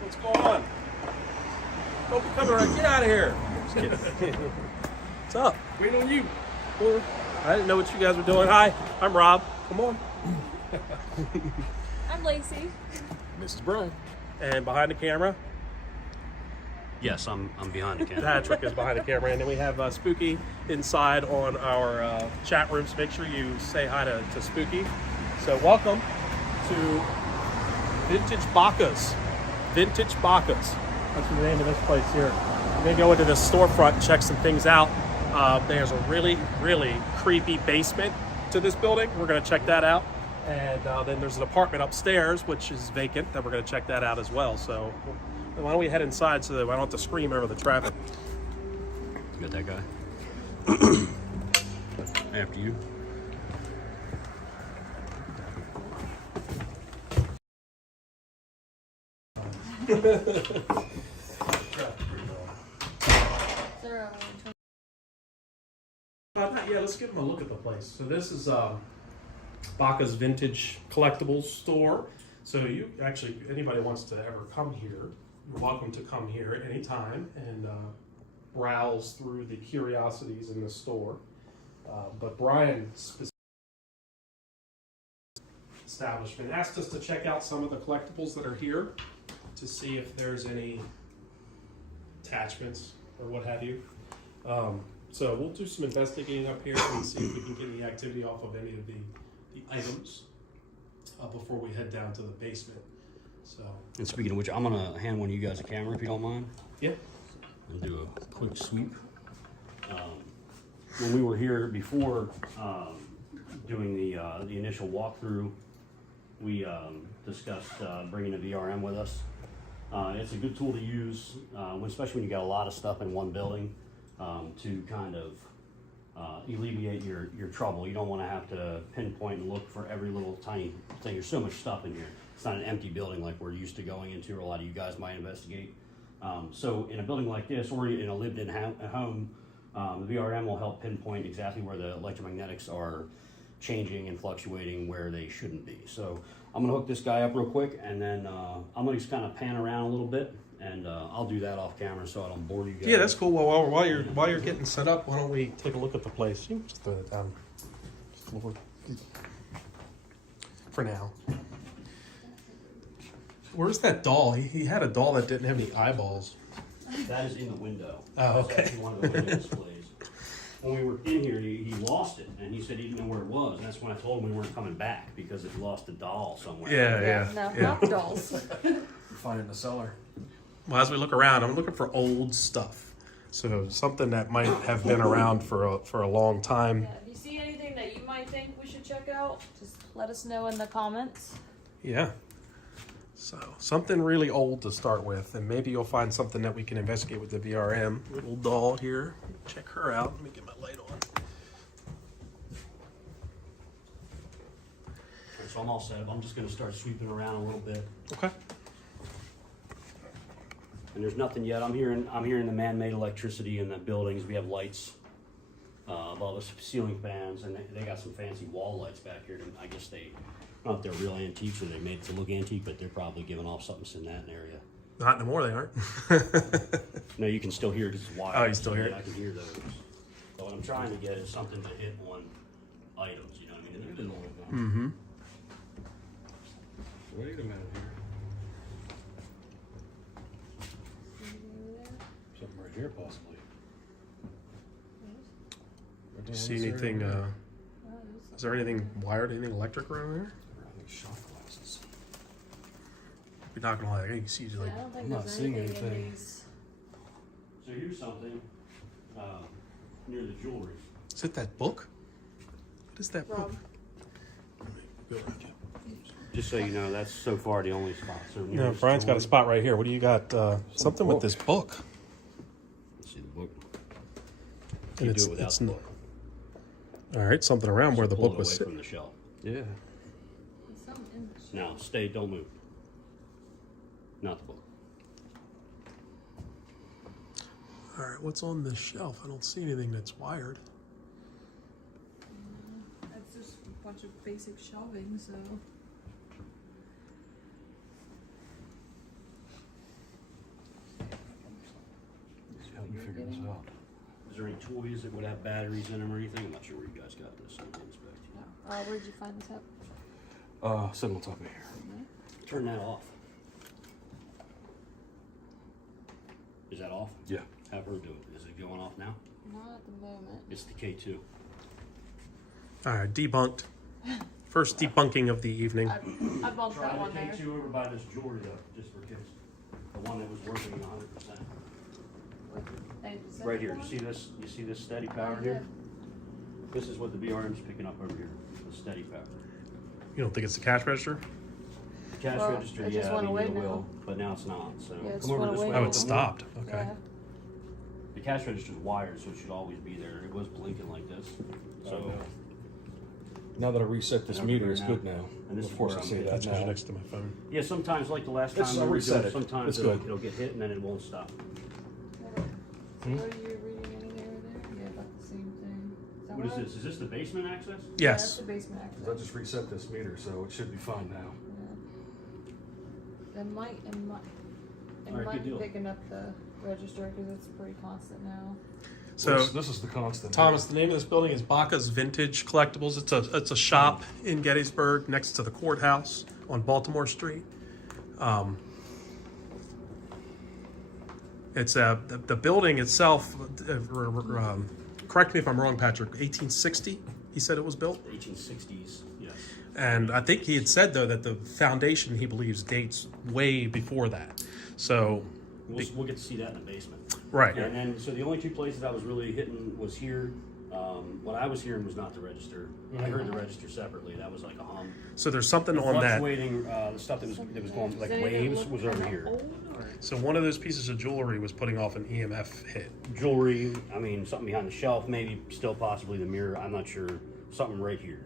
What's going on? Don't be coming around. Get out of here. Just kidding. What's up? Waiting on you. Well, I didn't know what you guys were doing. Hi, I'm Rob. Come on. I'm Lacey. Mrs. Brian. And behind the camera, Yes, I'm behind the camera. Patrick is behind the camera. And then we have Spooky inside on our chat room. So make sure you say hi to Spooky. So welcome to Vintage Bacca's. Vintage Bacca's. That's the name of this place here. We're going to go into this storefront and check some things out. There's a really, really creepy basement to this building. We're going to check that out. And then there's an apartment upstairs, which is vacant, that we're going to check that out as well. So why don't we head inside so that I don't have to scream over the traffic. You got that guy? After you. Yeah, let's give them a look at the place. So this is Bacca's Vintage Collectibles store. So you actually, anybody wants to ever come here, you're welcome to come here anytime and browse through the curiosities in the store. But Brian's establishment asked us to check out some of the collectibles that are here to see if there's any attachments or what have you. So we'll do some investigating up here and see if we can get any activity off of any of the items before we head down to the basement. So. And speaking of which, I'm gonna hand one of you guys a camera if you don't mind. Yeah. And do a quick sweep. When we were here before doing the initial walkthrough, we discussed bringing a VRM with us. It's a good tool to use, especially when you got a lot of stuff in one building, to kind of alleviate your trouble. You don't want to have to pinpoint and look for every little tiny thing. There's so much stuff in here. It's not an empty building like we're used to going into, or a lot of you guys might investigate. So in a building like this, or in a lived-in home, the VRM will help pinpoint exactly where the electromagnetics are changing and fluctuating where they shouldn't be. So I'm gonna hook this guy up real quick, and then I'm gonna just kind of pan around a little bit, and I'll do that off camera so I don't bore you guys. Yeah, that's cool. Well, while you're getting set up, why don't we take a look at the place? You can just throw it down. Just lower. For now. Where's that doll? He had a doll that didn't have any eyeballs. That is in the window. Oh, okay. That's actually one of the window displays. When we were in here, he lost it, and he said he didn't know where it was. And that's when I told him we weren't coming back because he lost a doll somewhere. No, not the dolls. Find it in the cellar. Well, as we look around, I'm looking for old stuff. So something that might have been around for a long time. Yeah, if you see anything that you might think we should check out, just let us know in the comments. Yeah. So something really old to start with, and maybe you'll find something that we can investigate with the VRM. Little doll here. Check her out. Let me get my light on. So I'm all set. I'm just going to start sweeping around a little bit. Okay. And there's nothing yet. I'm hearing the man-made electricity in the buildings. We have lights above us, ceiling fans, and they got some fancy wall lights back here. And I guess I don't know if they're real antiques or they made it to look antique, but they're probably giving off something in that area. Not anymore, they aren't. No, you can still hear it. It's wired. Oh, you still hear it? I can hear those. So what I'm trying to get is something to hit on items. You know what I mean? And they're little ones. Mm-hmm. Wait a minute here. Something right here, possibly. Right down See this anything? area. Is there anything wired? Anything electric around there? I think shot glasses. You're not gonna lie. You can see like. I don't think I'm not there's seeing anything in anything. these. So here's something near the jewelry. Is it that book? What is that Rob. book? Go around you. Just so you know, that's so far the only spot. So near No, this Brian's got a jewelry- spot right here. What do you got? Something with book. this book. Let's see the book. And You it's- do it without it's the n- book. All right, something around where the Pull book it was away sitting. from the shelf. Yeah. There's something in the Now stay, don't move. Not the book. All right, what's on this shelf? I don't see anything that's wired. That's just a bunch of basic shelving, so. Let's help me figure this out. Is there any toys that would have batteries in them or anything? I'm not sure where you guys got this. I didn't inspect you. Where'd you find this at? Sitting on top of here. Turn that off. Is that off? Yeah. Have her do it. Is it going off now? Not at the moment. It's the K2. All right, debunked. First debunking of the evening. I bumped Try that the one there. K2 over by this jewelry though, just for kids. The one that was working 100%. Right here. You see this? You see this steady power here? This is what the BRM's picking up over here. The steady power. You don't think it's the cash register? Cash Well, register, it just yeah, I went mean, away it now. will, but now it's not. So Yeah, it's come over went this away way. Oh, now. it stopped. Okay. Yeah. The cash register's wired, so it should always be there. It was blinking like this. So Now that I reset this meter, it's now. good now. And this Of is course where I I'm see at. that That's now. next to my phone. yeah, sometimes like the last It's- time I we were reset doing, it. sometimes It's it'll, good. it'll get hit and then it won't stop. What are you reading anything over there? Yeah, about the same thing. Is that What is right? this? Is this the basement access? Yeah, that's Yes. the basement access. 'Cause I just reset this meter, so it should be fine now. Yeah. It might Alright, good be deal. picking up the register because it's pretty constant now. So, this is the constant. Thomas, the name of this building is Baca's Vintage Collectibles. It's a shop in Gettysburg next to the courthouse on Baltimore Street. It's the building itself. Correct me if I'm wrong, Patrick. 1860. He said it was built, 1860s, yes. and I think he had said though that the foundation he believes dates way before that. So, We'll get to see that in the basement. right. And then, so the only two places I was really hitting was here. What I was hearing was not the register. I heard the register separately. That was like a hum. So there's something on that. Fluctuating, the stuff that was going like Does anything waves look was over kinda here. old, or- So one of those pieces of jewelry was putting off an EMF hit. Jewelry, I mean, something behind the shelf, maybe still possibly the mirror. I'm not sure. Something right here.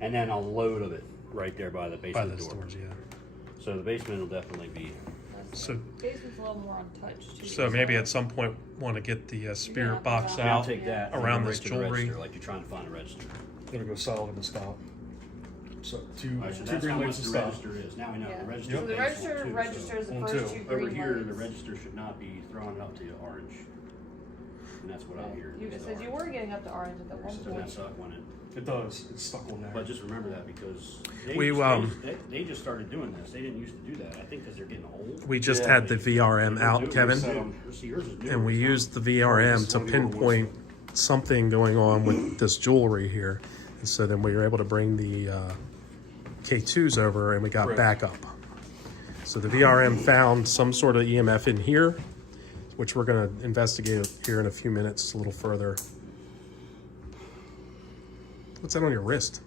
And then a load of it right there by the By basement the door. stores, yeah. So the basement will definitely be. So, Basement's a little more untouched too. so maybe at some point want to get the spirit box Yeah. I'll out. take that Around and go this right to the jewelry. register, like you're trying to find a register. It'll go solid to stop. So two Alright, so two that's green how much lights to the stop. register is. Now we know Yeah. the register. So the pays register one, too, so registers the One, first two. two green over here, lights. the register should not be throwing it up to orange. And that's what I'm hearing. You is it the said you orange. were getting up to orange at the one So point. that's up when it. It does. It's stuck on there. But just remember that because they just started doing this. They didn't used to do that. I think because they're getting old. We just Yeah, had the VRM out, Kevin, See, yours is new. and we used the VRM to pinpoint something going on with this jewelry here. And so then we were able to bring the K2s over and we got Correct. backup. So the VRM found some sort of EMF in here, which we're going to investigate here in a few minutes a little further. What's that on your wrist?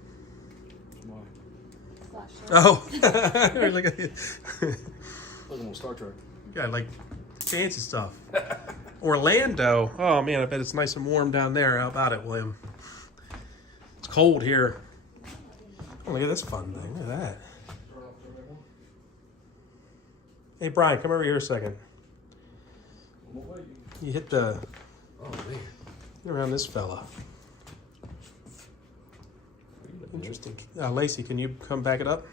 Why? Flashlight. Oh, like Look on Star Trek. got like fancy stuff. Orlando. Oh man, I bet it's nice and warm down there. How about it, William? It's cold here. Oh, look at this fun thing. Look at that. Hey Brian, come over here a second. You hit the Oh man. get around this fella. Interesting. Lacey, can you come back it up?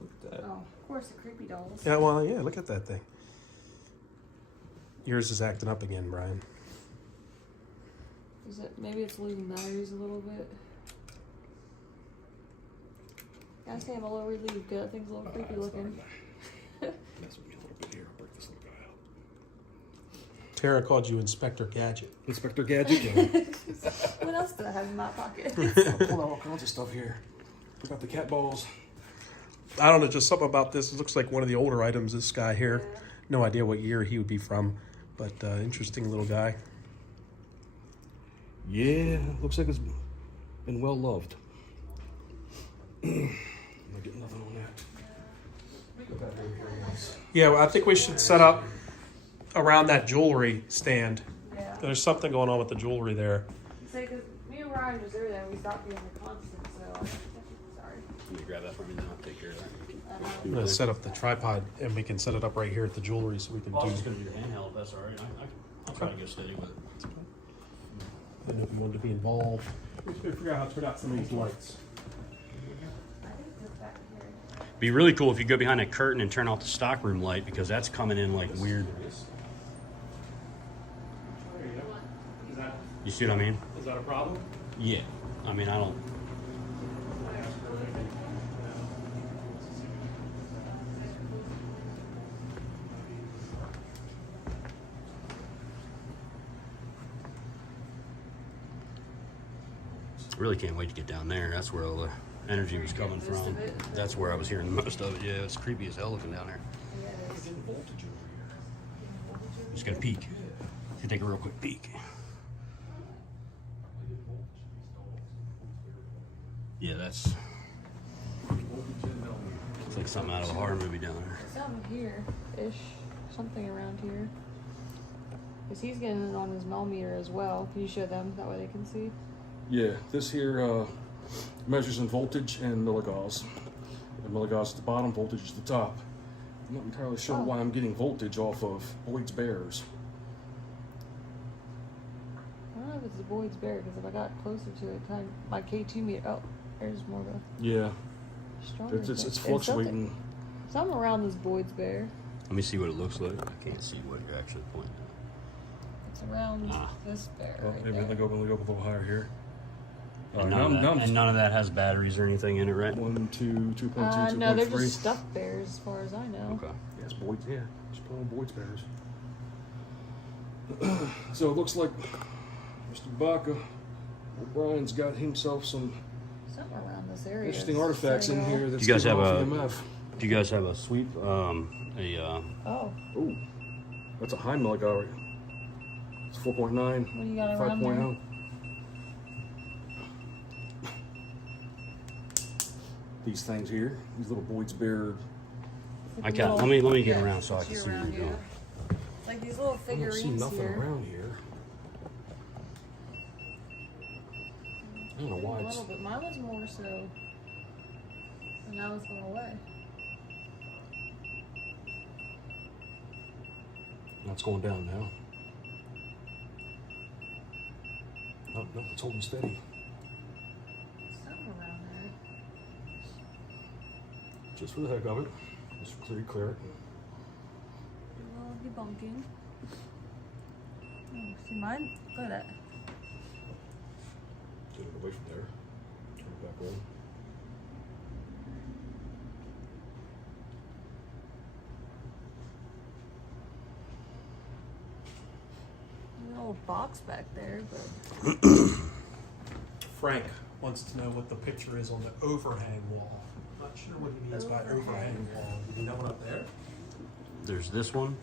Look at that. Oh, of course, the creepy dolls. Yeah, well, yeah, look at that thing. Yours is acting up again, Brian. Is it? Maybe it's losing batteries a little bit. Gotta say, I'm a little relieved. That thing's a little creepy looking. Mess with me a little bit here. I'll break this little guy out. Tara called you Inspector Gadget. Inspector Gadget. What else do I have in my pocket? I pulled out all kinds of stuff here. Forgot the cat balls. I don't know, just something about this. It looks like one of the older items, this guy here. Yeah. No idea what year he would be from, but interesting little guy. Yeah, looks like it's been well loved. I'm not getting nothing on that. Put that over here once. Yeah, well, I think we should set up around that jewelry stand. Yeah. There's something going on with the jewelry there. Say, because me and Ryan was over there, we stopped being the constant, so sorry. Can you grab that for me? Then I'll take care of that. I'm going to set up the tripod, and we can set it up right here at the jewelry so we can Well, I do... was just gonna do your handheld. If that's all right. I'll try to go steady with it. I didn't know if you wanted to be involved. We should figure out how to turn out some of these lights. I think it's just back here. Be really cool if you go behind a curtain and turn off the stockroom light because that's coming in like weird. You see what I mean? Is that a problem? Yeah. I mean, I don't. Really can't wait to get down there. That's where all the energy was coming Most from. of it. That's where I was hearing the most of it. Yeah, it's creepy as hell looking down there. Yeah, it is. Just gotta peek. Should take a real quick peek. Yeah, that's. It's like something out of a horror movie down there. Something here-ish. Something around here. Because he's getting it on his millimeter as well. Can you show them? That way they can see. Yeah, this here measures in voltage and milligauss. And milligauss is the bottom, voltage is the top. I'm not entirely sure Oh. why I'm getting voltage off of Boyd's Bears. I don't know if it's the Boyd's Bear, because if I got closer to it, my K2 meter. Oh, there's more of a Yeah, stronger. it's thing. fluctuating. Something around this Boyd's Bear. Let me see what it looks like. I can't see what you're actually pointing at. It's around Ah. this bear. Oh, right maybe there. let me go up a little higher here. And, now I'm and none of that has batteries or anything in it, right? 1, 2, 2.2, No, they're 2.3. just stuffed bears, as far as I know. Okay. Yeah, it's Boyd's. Yeah, just put on Boyd's Bears. So it looks like Mr. Baca, O'Brien's got himself some Something around this area. interesting artifacts in here. That's You guys giving have off a- EMF. Do you guys have a sweep? Oh, Ooh, that's a high milligauss. It's 4.9, what do you got around there? 5.0. These things here, these little Boyd's Bear. Like I a can't. little- Let me get yeah, around so I it's can you see where around you're here. going. It's like these little I don't see figurines nothing here. around here. I don't know why A it's. little bit. Mine was more so. And now it's going away. It's going down now. Nope, it's holding steady. Just for the heck of it. Just clear it. Well, be bunking. Oh, see mine? Look at that. Get it away from there. Turn it back around. There's a little box back there, but Frank wants to know what the picture is on the overhang wall. Not sure what he means by overhang wall. Do you know one up there? There's this one.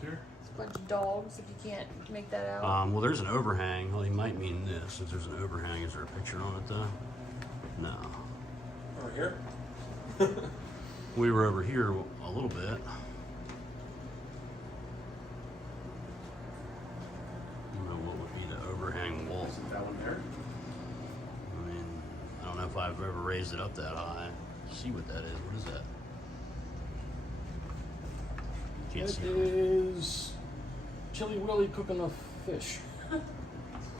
Here? it's a bunch of dogs if you can't make that out. Well, there's an overhang. Well, he might mean this. If there's an overhang, is there a picture on it though? No. Over here? We were over here a little bit. I don't know what would be the overhang wall. Isn't that one there? I mean, I don't know if I've ever raised it up that high. See what that is. What is that? Can't It see. is Chili Willy cooking a fish.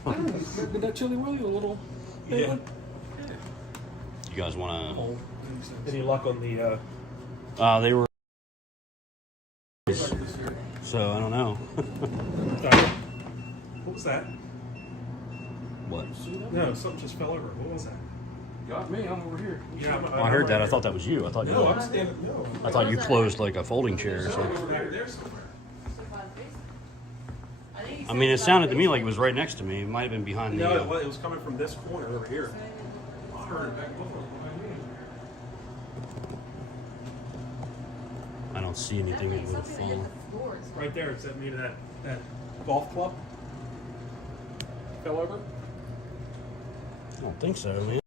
Did that Chili Willy, the little big Yeah. one? You guys want Oh. Any luck on the to? They were. So I don't know. what was that? What? See that? No, something just fell over. What was that? Got me, I'm over here. Yeah, Oh, I heard that. I thought that was you. I thought you. No, I'm standing. No. I thought you closed like a folding chair or something. Over back there somewhere. I mean, it sounded to me like it was right next to me. It might have been behind the. No, it was coming from this corner over here. I heard it back over. I don't see anything that would have fallen. Right there. Is that maybe that golf club fell over? I don't think so, man.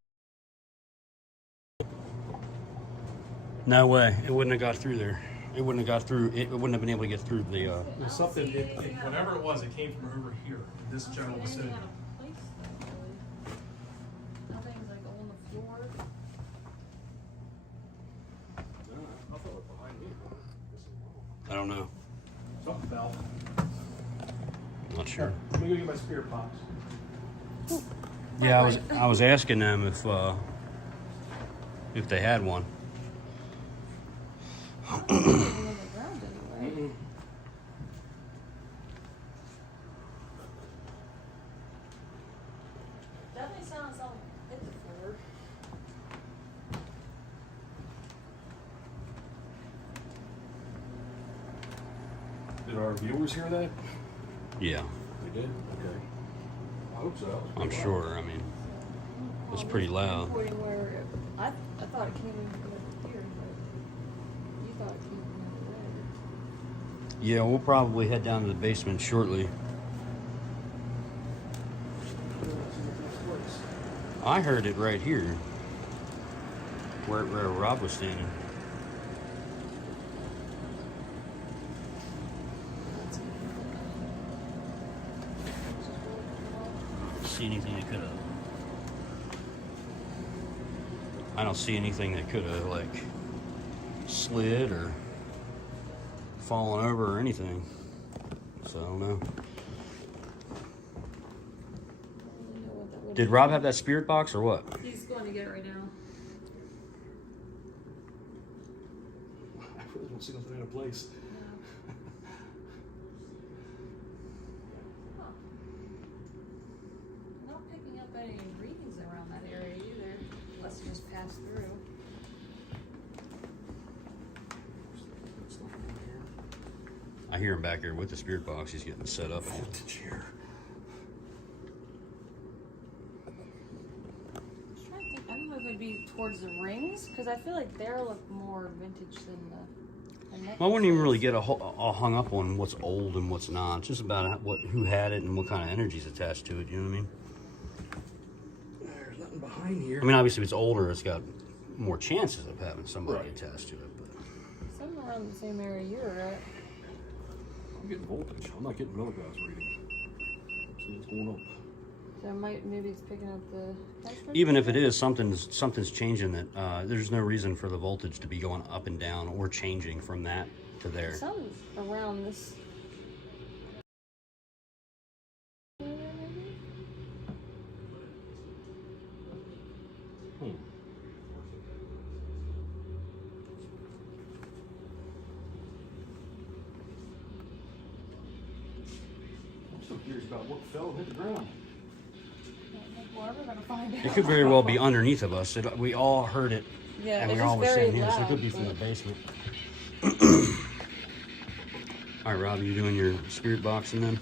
No way. It wouldn't have got through there. It wouldn't have got through. It wouldn't have been able to get through the. It was something. Whatever it was, it came from over here. In this general vicinity. Nothing's like on the floor. I don't know. Something fell. Not sure. Let me go get my spirit box. Yeah, I was asking them if they had one. On the ground anyway. Definitely sounds like hit the floor. Did our viewers hear that? Yeah, They did? Okay. I hope so. I'm sure. I mean, it's pretty loud. Recording where I thought it came in over here, but you thought it came from over there. Yeah, we'll probably head down to the basement shortly. I heard it right here, where Rob was standing. See anything that could have? I don't see anything that could have like slid or fallen over or anything. So I don't know. Did Rob have that spirit box or what? He's going to get it right now. I really don't see nothing in a place. Huh. Not picking up any readings around that area either, unless you just pass through. I hear him back here with the spirit box. He's getting set up. Voltage here. I'm trying to think. I don't know if it'd be towards the rings, because I feel like there look more vintage than the necklaces. Well, I wouldn't even really get all hung up on what's old and what's not. It's just about who had it and what kind of energy's attached to it. You know what I mean? There's nothing behind here. I mean, obviously, if it's older, it's got more chances of having somebody Right. attached to it. But Something around the same area you're at. I'm getting voltage. I'm not getting milligauss reading. See what's going up. So maybe it's picking up the... even if it is, something's changing that. There's no reason for the voltage to be going up and down or changing from that to there. Something's around this... what fell and hit the ground. We're never gonna find out. It could very well be underneath of us. We all heard it, Yeah, and we it's all were very sitting here, so it loud, could be from the but- basement. All right, Rob, you doing your spirit boxing then?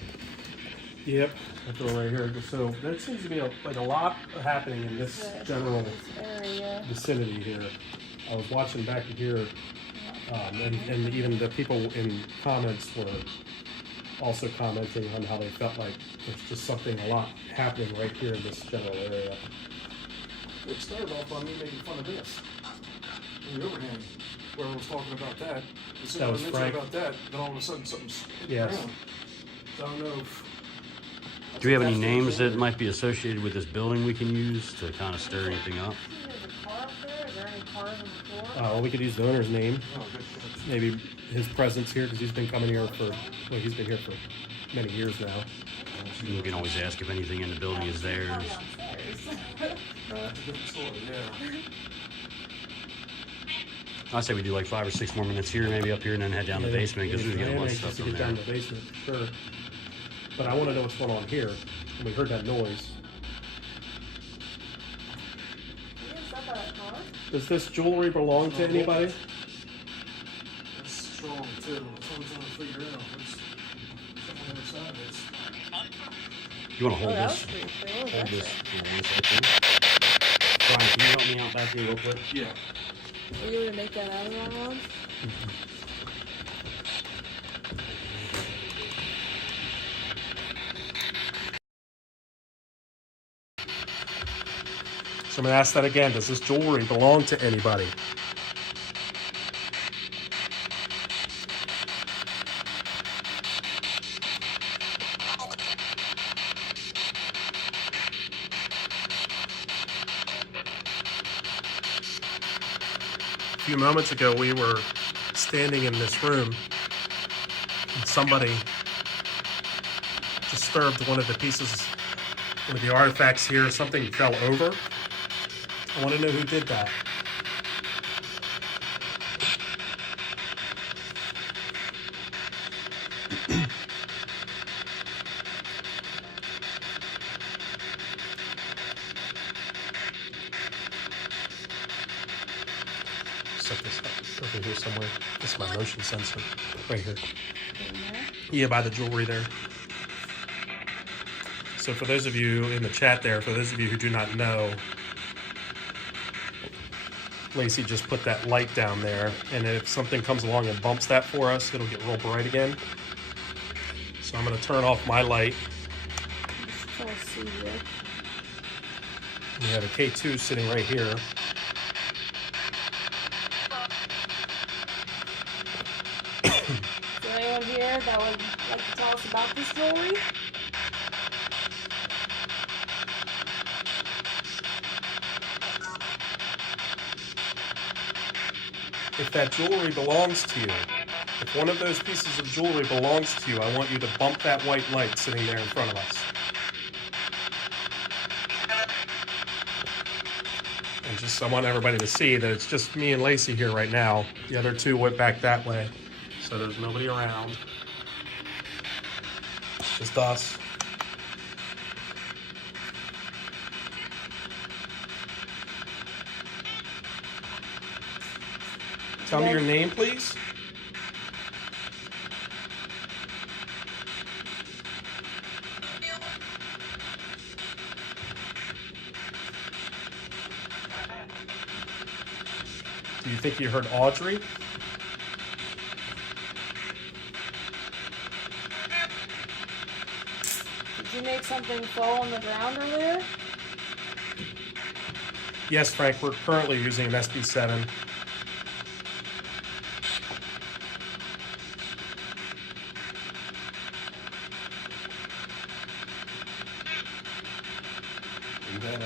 Yep, that's all right here. So there seems to be like a lot happening in this general This area. vicinity here. I was watching back here, and even the people in comments were also commenting on how they felt like there's just something a lot happening right here in this general area. It started off by me making fun of this. In the overhang, where I was talking about that. As soon That as was I mentioned Frank. about that, then all of a sudden something's hit the Yes. ground. So I don't know if... Do we have any That's names the- that might be associated with this building we can use to kind of stir anything up? There's a car up there. Is there any cars on the floor? Well, we could use the owner's name, Oh, good. maybe his presence here, because he's been coming here for, well, he's been here for many years now. You can always ask if anything in the building is theirs. Downstairs. That's a different story, yeah. I say we do like 5 or 6 more minutes here, maybe up here, and then head down the basement because we Yeah, got a I lot am of stuff anxious to in get there. down to the basement, sure. But I want to know what's going on here. And we heard that noise. Is that by that car? Does this jewelry belong to anybody? That's strong, too. That's what I'm trying to figure out. There's something on the other side of this. You want to hold Oh, that this? was pretty cool. Hold That's this. it. For 1 second. Brian, can you help me out back here real quick? Yeah. Were you able to make that out of that one? So I'm going to ask that again. Does this jewelry belong to anybody? A few moments ago, we were standing in this room, and somebody disturbed one of the pieces, one of the artifacts here. Something fell over. I want to know who did that. Set this up over here somewhere. This is my motion sensor. Right here. In there? Yeah, by the jewelry there. So for those of you in the chat there, for those of you who do not know, Lacey just put that light down there, and if something comes along and bumps that for us, it'll get real bright again. So I'm going to turn off my light. Just try to see here. We have a K2 sitting right here. Is there anyone here that would like to tell us about this jewelry? If that jewelry belongs to you, if one of those pieces of jewelry belongs to you, I want you to bump that white light sitting there in front of us. And just I want everybody to see that it's just me and Lacey here right now. The other two went back that way, so there's nobody around. It's just us. Tell me your name, please. Do you think you heard Audrey? Did you make something fall on the ground earlier? Yes, Frank, we're currently using an SB7. And that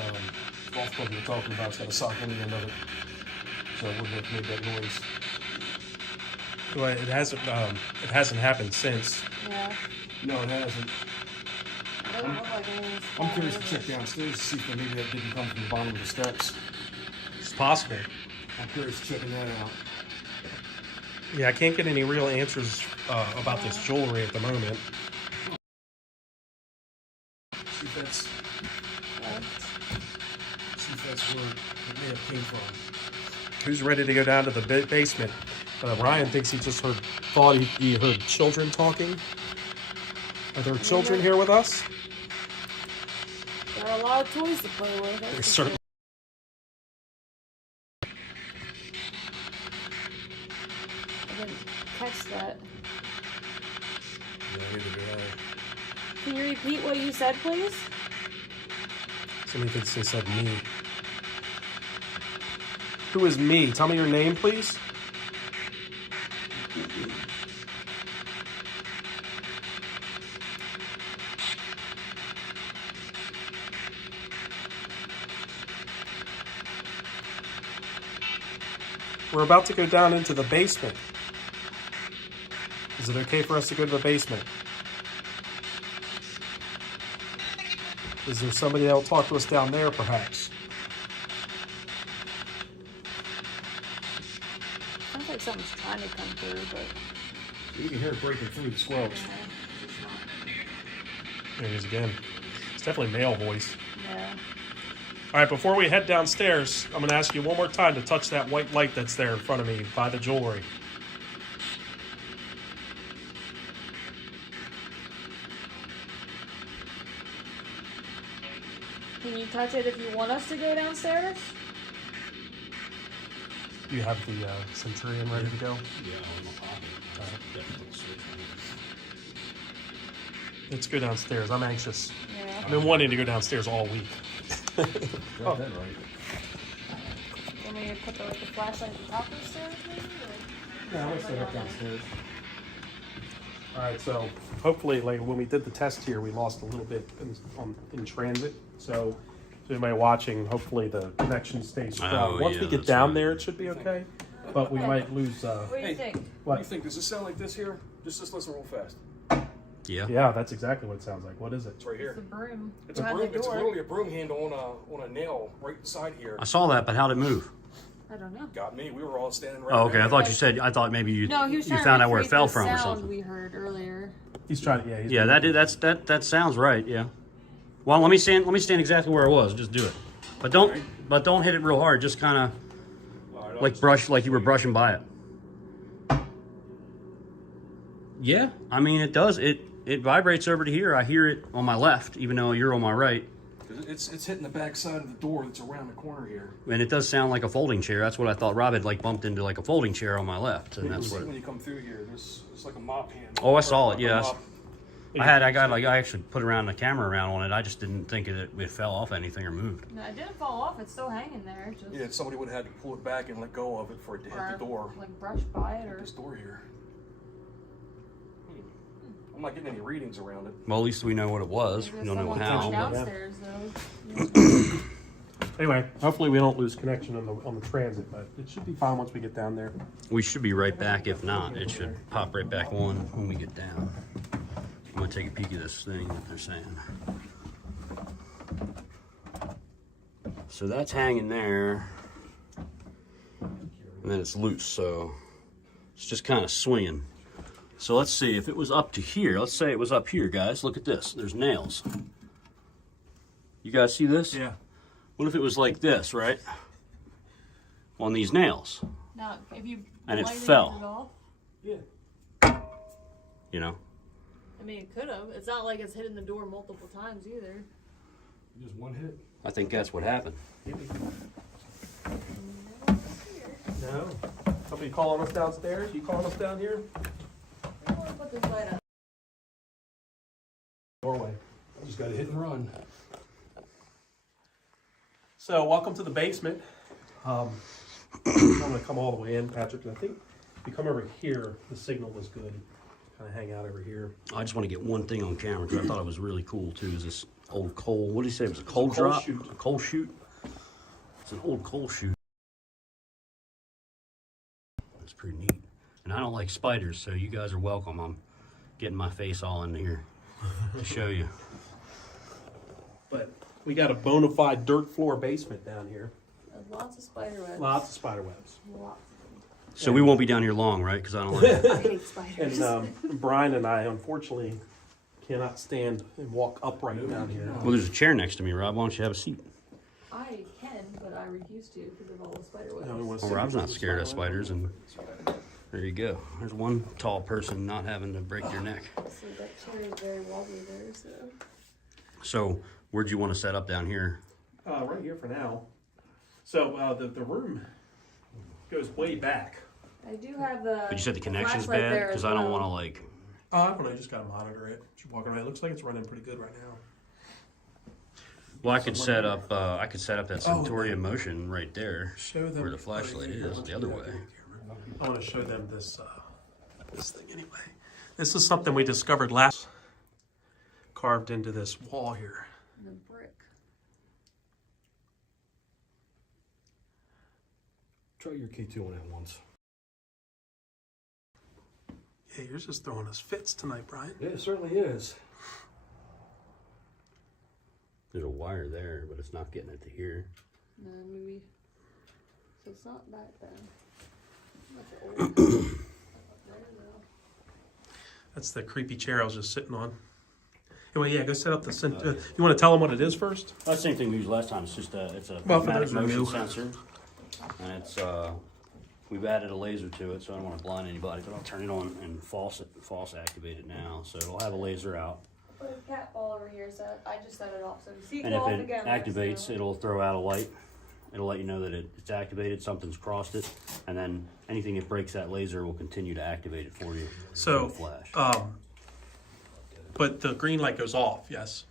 golf club you're talking about's got a sock on the end of it. So it wouldn't have made that noise. Well, it hasn't happened since. Yeah. No, it hasn't. It doesn't look like anything's I'm falling curious to over. check downstairs to see if maybe that didn't come from the bottom of the steps. It's possible. I'm curious to checking that out. Yeah, I can't get any real answers about this jewelry at the moment. that's where it may have came from. Who's ready to go down to the basement? Ryan thinks he just thought he heard children talking. Are there children here with us? There are a lot of toys to play with. There's certainly. I didn't catch that. Yeah, neither did I. Can you repeat what you said, please? Somebody thinks they said me. Who is me? Tell me your name, please. We're about to go down into the basement. Is it okay for us to go to the basement? Is there somebody that'll talk to us down there, perhaps? Sounds like something's trying to come through, but You can hear it breaking through the squelch. There he is again. It's definitely male voice. yeah. All right, before we head downstairs, I'm going to ask you one more time to touch that white light that's there in front of me by the jewelry. Can you touch it if you want us to go downstairs? You have the Centurion ready to go? Yeah, in my pocket. Definitely switch on it. Let's go downstairs. I'm anxious. Yeah. I've been wanting to go downstairs all week. Got that right. Want me to put the flashlight at the top of the stairs, maybe? Yeah, let's set up downstairs. All right, so hopefully, like when we did the test here, we lost a little bit in transit. So, if anybody watching, hopefully the connection stays strong. Oh, Once yeah, we get that's down right. there, it should be okay. But we might lose. What do you Hey. think? What do you think? Does this sound like this here? Just listen real fast. Yeah. Yeah, that's exactly what it sounds like. What is it? It's right The here. broom. It's a behind broom. the It's door. literally a broom handle on a nail right inside here. I saw that, but how'd it move? I don't know. Got me. We were all standing right. Oh, okay. there. I thought maybe you No, he was you trying found to out where it recreate fell the from or sound something. we heard earlier. He's trying to. Yeah, he's Yeah, that sounds right. Yeah. Well, let me stand exactly where I was. Just do it, but don't hit it real hard. Just kind of All right, like you were brushing by it. Yeah, I mean it does. It vibrates over to here. I hear it on my left, even though you're on my right. It's hitting the back side of the door that's around the corner here. And it does sound like a folding chair. That's what I thought. Rob had like bumped into like a folding chair on my left, and that's what. When you come through here, it's like a mop hand. Oh, I saw it. Or a Yes. mop. I actually put around the camera around on it. I just didn't think it fell off anything or moved. No, it didn't fall off. It's still hanging there. Just Yeah, somebody would have had to pull it back and let go of it for it to hit or, the door. like brush by it, or This door here. I'm not getting any readings around it. Well, at least we know what it was. maybe We don't know someone how. downstairs though. Anyway, hopefully we don't lose connection on the transit, but it should be fine once we get down there. We should be right back. If not, it should pop right back on when we get down. I'm gonna take a peek at this thing that they're saying. So that's hanging there, and then it's loose, so it's just kind of swinging. So let's see if it was up to here. Let's say it was up here, guys. Look at this. There's nails. You guys see this? Yeah. What if it was like this, right? On these nails, Now, if you And it lighted fell. it off, Yeah. you know? I mean, it could have. It's not like it's hitting the door multiple times either. Just one hit. I think that's what happened. No. Somebody calling us downstairs? You calling us down here? I want to put this light up. Doorway. Just got to hit and run. So, welcome to the basement. I'm going to come all the way in, Patrick. And I think if you come over here, the signal was good. Kind of hang out over here. I just want to get one thing on camera because I thought it was really cool too. Is this old coal? What did he say? It was a coal coal drop? chute. A coal chute? It's an old coal chute. That's pretty neat. And I don't like spiders, so you guys are welcome. I'm getting my face all in here to show you. But we got a bona fide dirt floor basement down here. There's lots of spider webs. Lots of spider webs. Lots. So we won't be down here long, right? Because I don't like it. I hate spiders. And Brian and I, unfortunately, cannot stand and walk upright down here. Well, there's a chair next to me, Rob. Why don't you have a seat? I can, but I refuse to because of all the spider webs. No, we wanna Well, see Rob's if not there's a scared of spider spiders, and there you go. There's one tall person not having to break your neck. So that chair is very wobbly there, so. So, where'd you want to set up down here? Right here for now. So the room goes way back. I do have the. But you said the connection's flashlight bad? there Because as I don't well. want to, like... I don't know, you just gotta monitor it. Just walk around. It looks like it's running pretty good right now. Well, I could set up that Oh. Centurion motion right there. Show them Where the flashlight is, the other way. I want to show them this this thing anyway. This is something we discovered last. Carved into this wall here. The brick. Try your K2 on that once. Yeah, yours is throwing us fits tonight, Brian. Yeah, it certainly is. There's a wire there, but it's not getting it to here. No, maybe. So it's not that bad. That's old. That's the creepy chair I was just sitting on. Anyway, yeah, go set up the you want to tell them what it is first? That's the same thing we used last time. It's just it's a Well, for automatic those who are motion new. sensor, and it's we've added a laser to it, so I don't want to blind anybody. But I'll turn it on and false activate it now, so it'll have a laser out. Put a cat ball over here, so I just set it off. So you see it And go if off it again. activates, so. it'll throw out a light. It'll let you know that it's activated, something's crossed it, and then anything that breaks that laser will continue to activate it for you. So, with a flash. But the green light goes off, yes.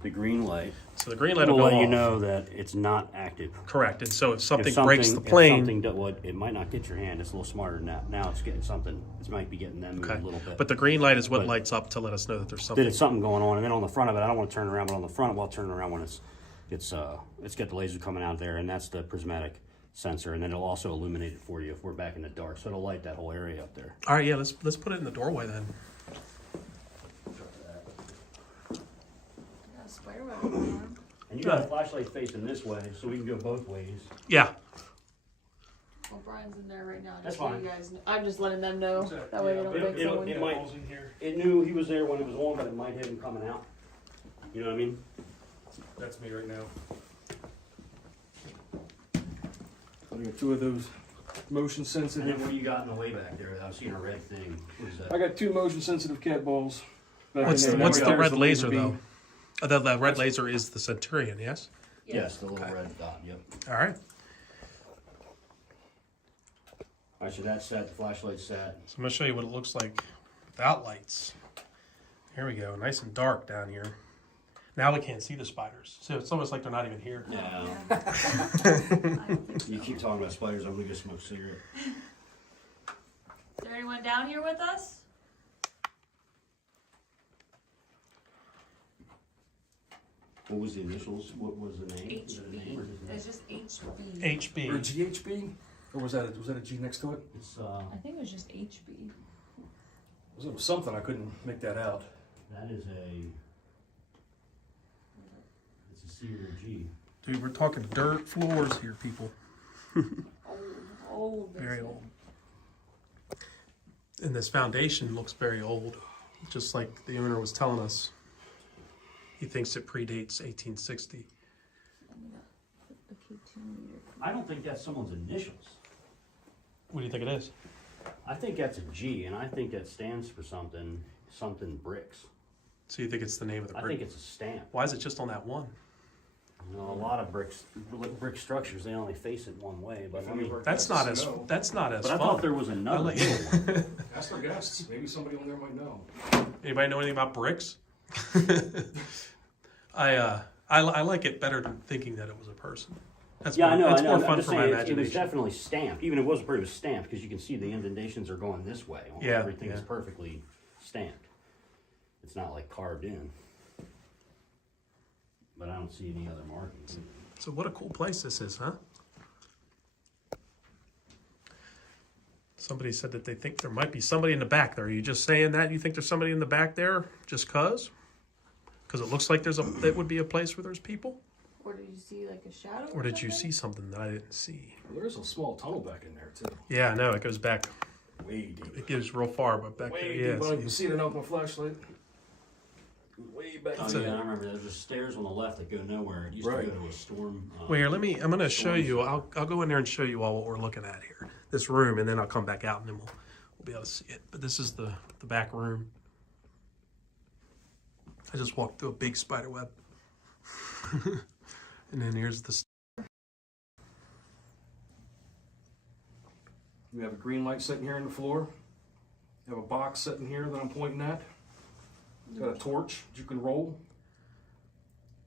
The green light So the green light will will go let off. you know that it's not active. Correct. And so if something If breaks the if plane, something it might not get your hand. It's a little smarter than that. Now it's getting something. It might be getting them okay. a little bit. But the green light is what But- lights up to let us know that there's that something. it's something going on, and then on the front of it, I don't want to turn around, but on the front, while turning around when it's got the laser coming out there, and that's the prismatic sensor, and then it'll also illuminate it for you if we're back in the dark, so it'll light that whole area up there. All right, yeah, let's put it in the doorway then. Got a spider web going on. And you got a flashlight facing this way, so we can go both ways. Yeah. Well, Brian's in there right now. That's Just so fine. you guys know. I'm just letting them know. That way they don't think it'll- someone. it might- It knew he was there when it was on, but it might have him coming out. You know what I mean? That's me right now. I got two of those motion And sensitive. then what you got in the way back there? I was seeing a red thing. What is that? I got two motion sensitive cat balls. back What's in the, there. what's Right the there's red laser beam. though? The red laser is the Centurion, yes? Yes, the little Okay. red dot. Yep. All right. All right, so that's set. The flashlight's set. So I'm gonna show you what it looks like without lights. Here we go, nice and dark down here. Now we can't see the spiders. So it's almost like they're not even here. Yeah. I don't think so. You keep talking about spiders. I'm gonna go smoke a cigarette. Is there anyone down here with us? What was the initials? What was the name? Is it a name or HB. is It's it just HB. HB. Or GHB? Or was that a G next to it? It's I think it was just HB. Was it something? I couldn't make that out. that is a. It's a C or a G. Dude, we're talking dirt floors here, people. Old. Very old. And this foundation looks very old, just like the owner was telling us. He thinks it predates 1860. I don't think that's someone's initials. What do you think it is? I think that's a G, and I think that stands for something bricks. So you think it's the name of the I brick? think it's a stamp. Why is it just on that one? You know, a lot of brick structures, they only face it one way. But I mean, That's not as that's not as but I fun. thought there was another like- little one. Ask our guests. Maybe somebody on there might know. Anybody know anything about bricks? I like it better than thinking that it was a person. That's Yeah, I know. That's I know. more I'm fun just for my saying it was imagination. definitely stamped. Even if it wasn't pretty, it was stamped because you can see the indentations are going this way. Yeah, Everything is yeah. perfectly stamped. It's not like carved in. But I don't see any other markings. So what a cool place this is, huh? Somebody said that they think there might be somebody in the back there. Are you just saying that? You think there's somebody in the back there just cause? Because it looks like that would be a place where there's people? Or did you see like a shadow? Or did you something? see something that I didn't see? Well, there is a small tunnel back in there too. Yeah, I know. It goes back. Way deep. It goes real far, but back Way there, deep. yeah. I don't even see it enough with my flashlight. way back. Oh, So- yeah, I remember. There's just stairs on the left that go nowhere. It used Right. to go to a storm. Well, here, I'm going to show you. I'll go in there and show you all what we're looking at here. This room, and then I'll come back out, and then we'll be able to see it. But this is the back room. I just walked through a big spider web. And then here's the... We have a green light sitting here on the floor. We have a box sitting here that I'm pointing at. Got a torch that you can roll.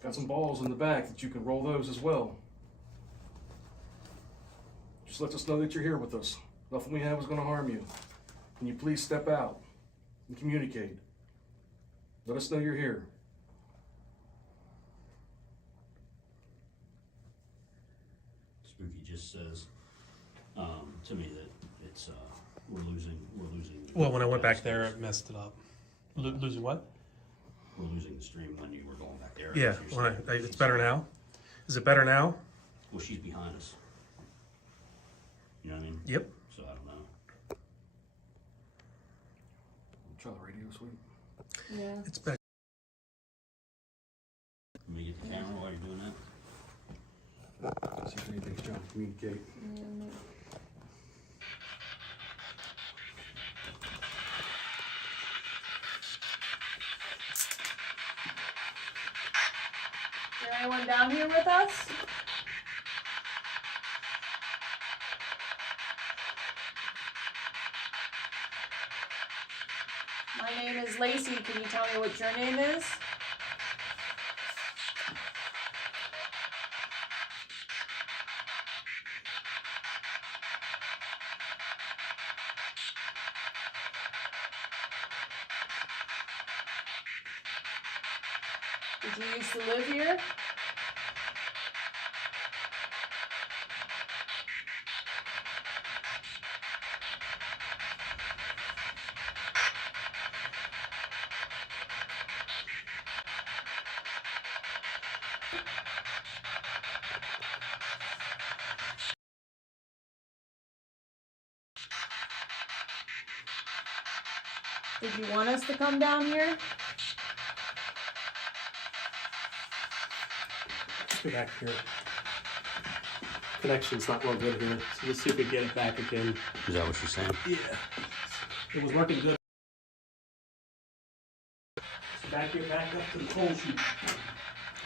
Got some balls in the back that you can roll those as well. Just let us know that you're here with us. Nothing we have is going to harm you. Can you please step out and communicate? Let us know you're here. Spooky just says to me that it's we're losing. Well, when I went back there, it messed it up. Losing what? We're losing the stream when you were going back there. Yeah, That's what you're saying. it's better now. Is it better now? Well, she's behind us. You know what I mean? Yep. So I don't know. Try the radio, sweet. Yeah. It's better. Let me get the camera while you're doing that. See if anything's trying to communicate. Is there anyone down here with us? My name is Lacey. Can you tell me what your name is? Did you used to live here? Did you want us to come down here? Let's go back here. Connection's not real good here, so let's see if we get it back again. Is that what she's saying? Yeah. It was working good. So back here, back up to the coal chute.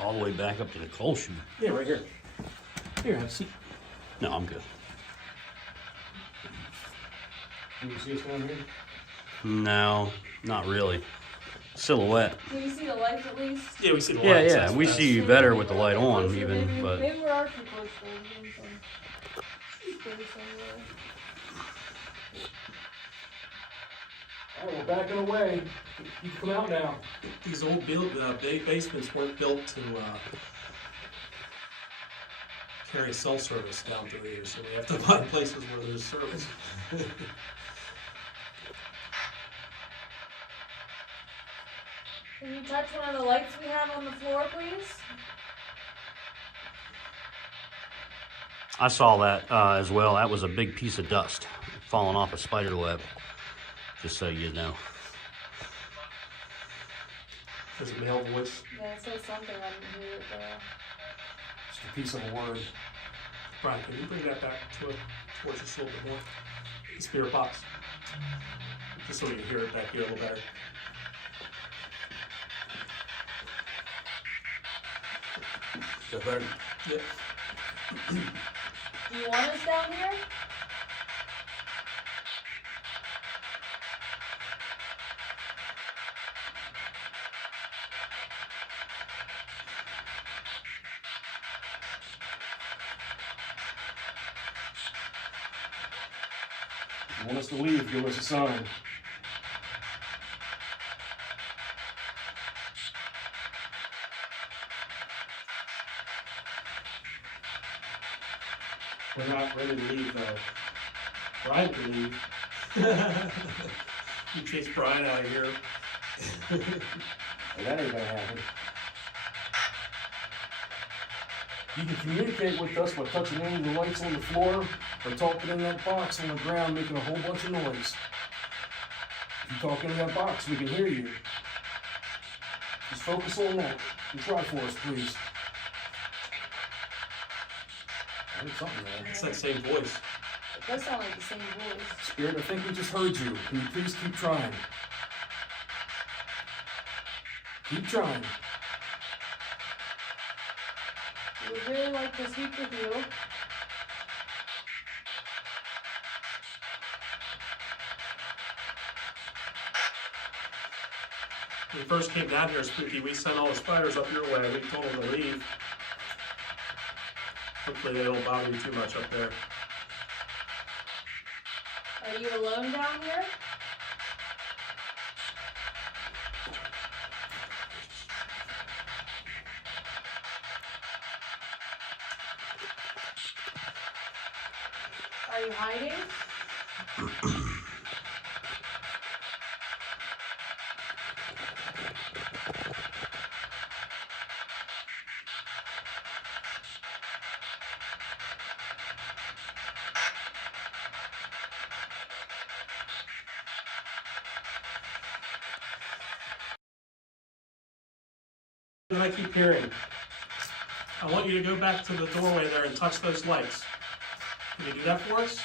All the way back up to the coal chute. Yeah, right here. Here, have a seat. No, I'm good. Can you see us down here? No, not really. Silhouette. Can you see the lights at least? Yeah, we see the Yeah, lights. yeah, that's we best. see you better with the light on, Maybe- even, but maybe we are too close to the room, so- Stay somewhere. All right, we're backing away. You can come out now. These old basements weren't built to carry cell service down through here, so we have to find places where there's service. Can you touch one of the lights we have on the floor, please? I saw that as well. That was a big piece of dust falling off a spider web. Just so you know. There's a male voice. Yeah, it says something. I didn't hear it though. Just a piece of a word. Brian, can you bring that back towards us a little bit more? The spirit box. Just so we can hear it back here a little better. Is that better? Yep. Do you want us down here? If you want us to leave, give us a sign. We're not ready to leave, though. Brian can leave. You chase Brian out of here. Well, that ain't gonna happen. You can communicate with us by touching any of the lights on the floor or talking in that box on the ground making a whole bunch of noise. If you talk into that box, we can hear you. Just focus on that. And try for us, please. I heard something there. It's that same voice. It does sound like the same voice. Spirit, I think we just heard you. Can you please keep trying? Keep trying. We would really like to speak with you. When we first came down here, Spooky, we sent all the spiders up your way. We told them to leave. Hopefully they don't bother you too much up there. Are you alone down here? Are you hiding? And I keep hearing, I want you to go back to the doorway there and touch those lights. Can you do that for us?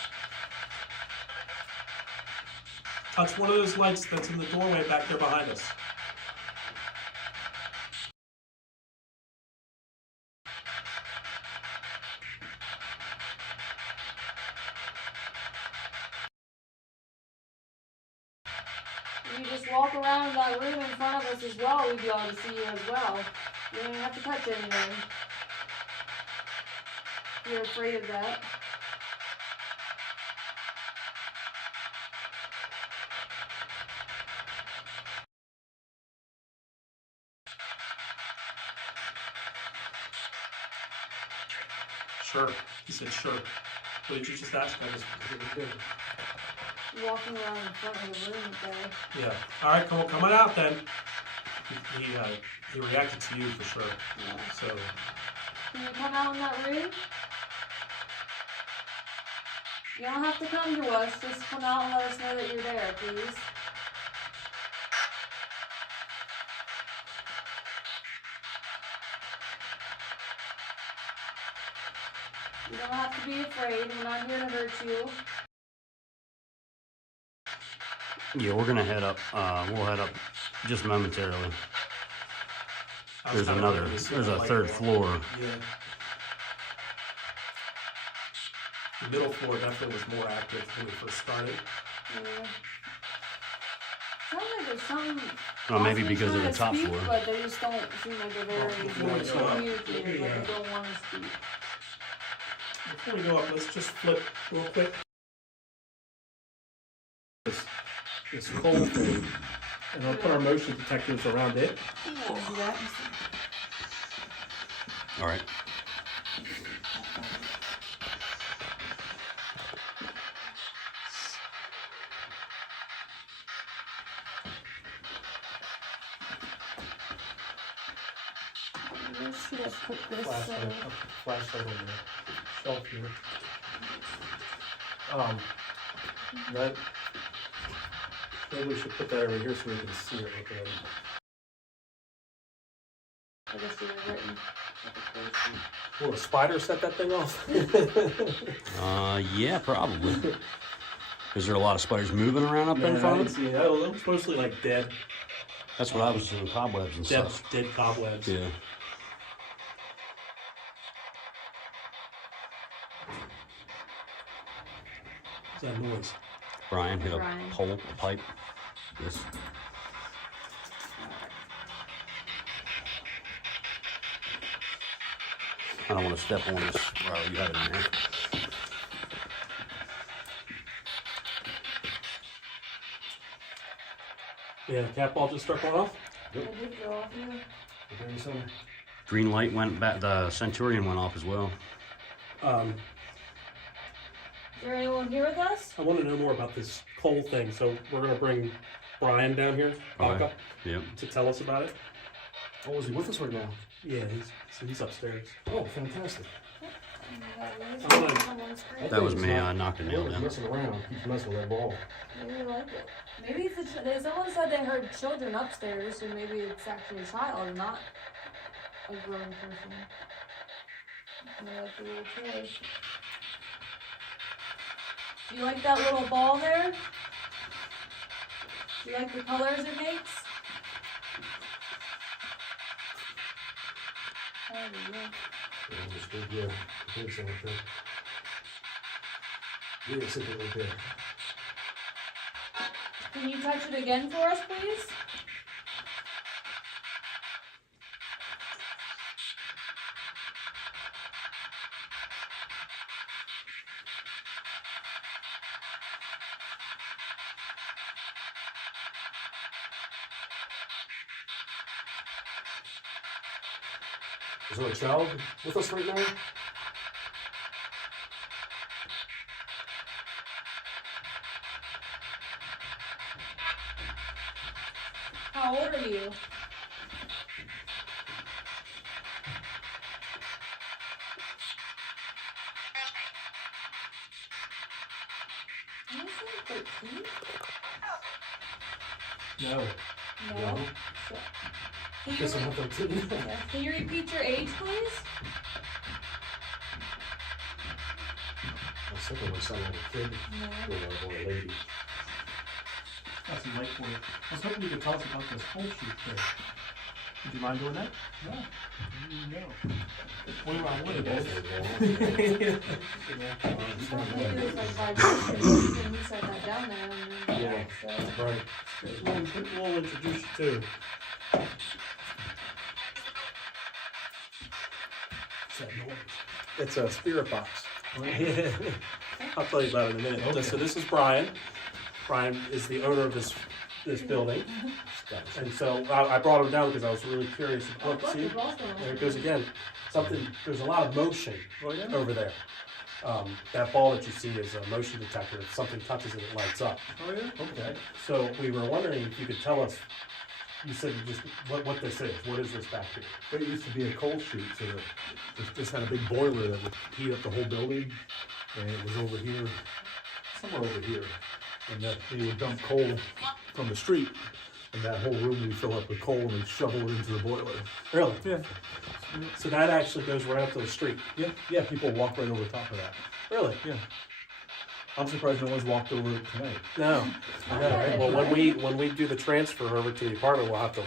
Touch one of those lights that's in the doorway back there behind us. If you just walk around that room in front of us as well, we'd be able to see you as well. You don't even have to touch anything. If you're afraid of that. Sure. He said sure. What did you just ask? I just Walking around in front of the room there. Yeah. All right, come on out then. He reacted to you for sure. Yeah. So Can you come out in that room? You don't have to come to us, just come out and let us know that you're there, please. You don't have to be afraid, we're not here to hurt you. Yeah, we're gonna head up. We'll head up just momentarily. I was There's kinda hoping to see there's the a light third go. floor. Yeah. The middle floor definitely was more active when we first started. Yeah. Sounds like there's some. Well, maybe possibly because of trying the to top speak, floor. But they just don't seem like they're very before we go up, communicative, yeah. like they don't want to speak. Before we go up, let's just flip real quick. This cold thing, and I'll put our motion detectors around it. Do that. All right. Let's see, let's put this. Flashlight on the shelf here. That, maybe we should put that over here so we can see it real good. I guess you were written. Will a spider set that thing off? Yeah, probably. Is there a lot of spiders moving around up there in front of it? See that. It was mostly like dead That's what I was seeing, cobwebs and stuff. dead cobwebs. Yeah. What's that noise? Brian hit a Brian. hole, a pipe. Yes. I don't want to step on this. Wow, you have it in there. Yeah, cat ball just start going off. I did go off here. Very soon. Green light went back. The Centurion went off as well. Is there anyone here with us? I want to know more about this coal thing, so we're gonna bring Brian down here, Baca, Yep. to tell us about it. Oh, is he with us right now? Yeah, he's upstairs. Oh, fantastic. That was me. I knocked a nail down. Messing around, keeps messing with that ball. Maybe they like it. Maybe it's someone said they heard children upstairs, so maybe it's actually a child, not a grown person. And they like the little toy. Do you like that little ball there? Do you like the colors it makes? Oh, yeah. Yeah, I think so. Okay. Yeah, sit there right there. Can you touch it again for us, please? Is there a child with us right now? How old are you? I say 13? No. No. So, can, Guess I'm you, not 13. yeah. Can you repeat your age, please? I was thinking I sound like a kid No. or a lady. Got some light for you. I was hoping you could tell us about this whole shoot there. Would you mind doing that? No. No. What about what it is? Maybe there's like vibrations and you set that down there and then Yeah. so. Right. We'll introduce you to. What's that noise? It's a spirit box. I'll tell you about it in a minute. Okay. So this is Brian. Brian is the owner of this building, and so I brought him down because I was really curious. Look, see, there it goes again. Something. There's a lot of motion over there. That ball that you see is a motion detector. If something touches it, it lights up. Oh, yeah? Okay. So we were wondering if you could tell us. You said just what this is. What is this back here? It used to be a coal chute, so this had a big boiler that would heat up the whole building, and it was over here, somewhere over here, and that they would dump coal from the street, and that whole room would fill up with coal and they'd shovel it into the boiler. Really? Yeah, So that actually goes right up to the street. yeah, people walk right over top of that. Really? Yeah. I'm surprised no one's walked over it tonight. No. Okay. Well, when we do the transfer over to the apartment, we'll have to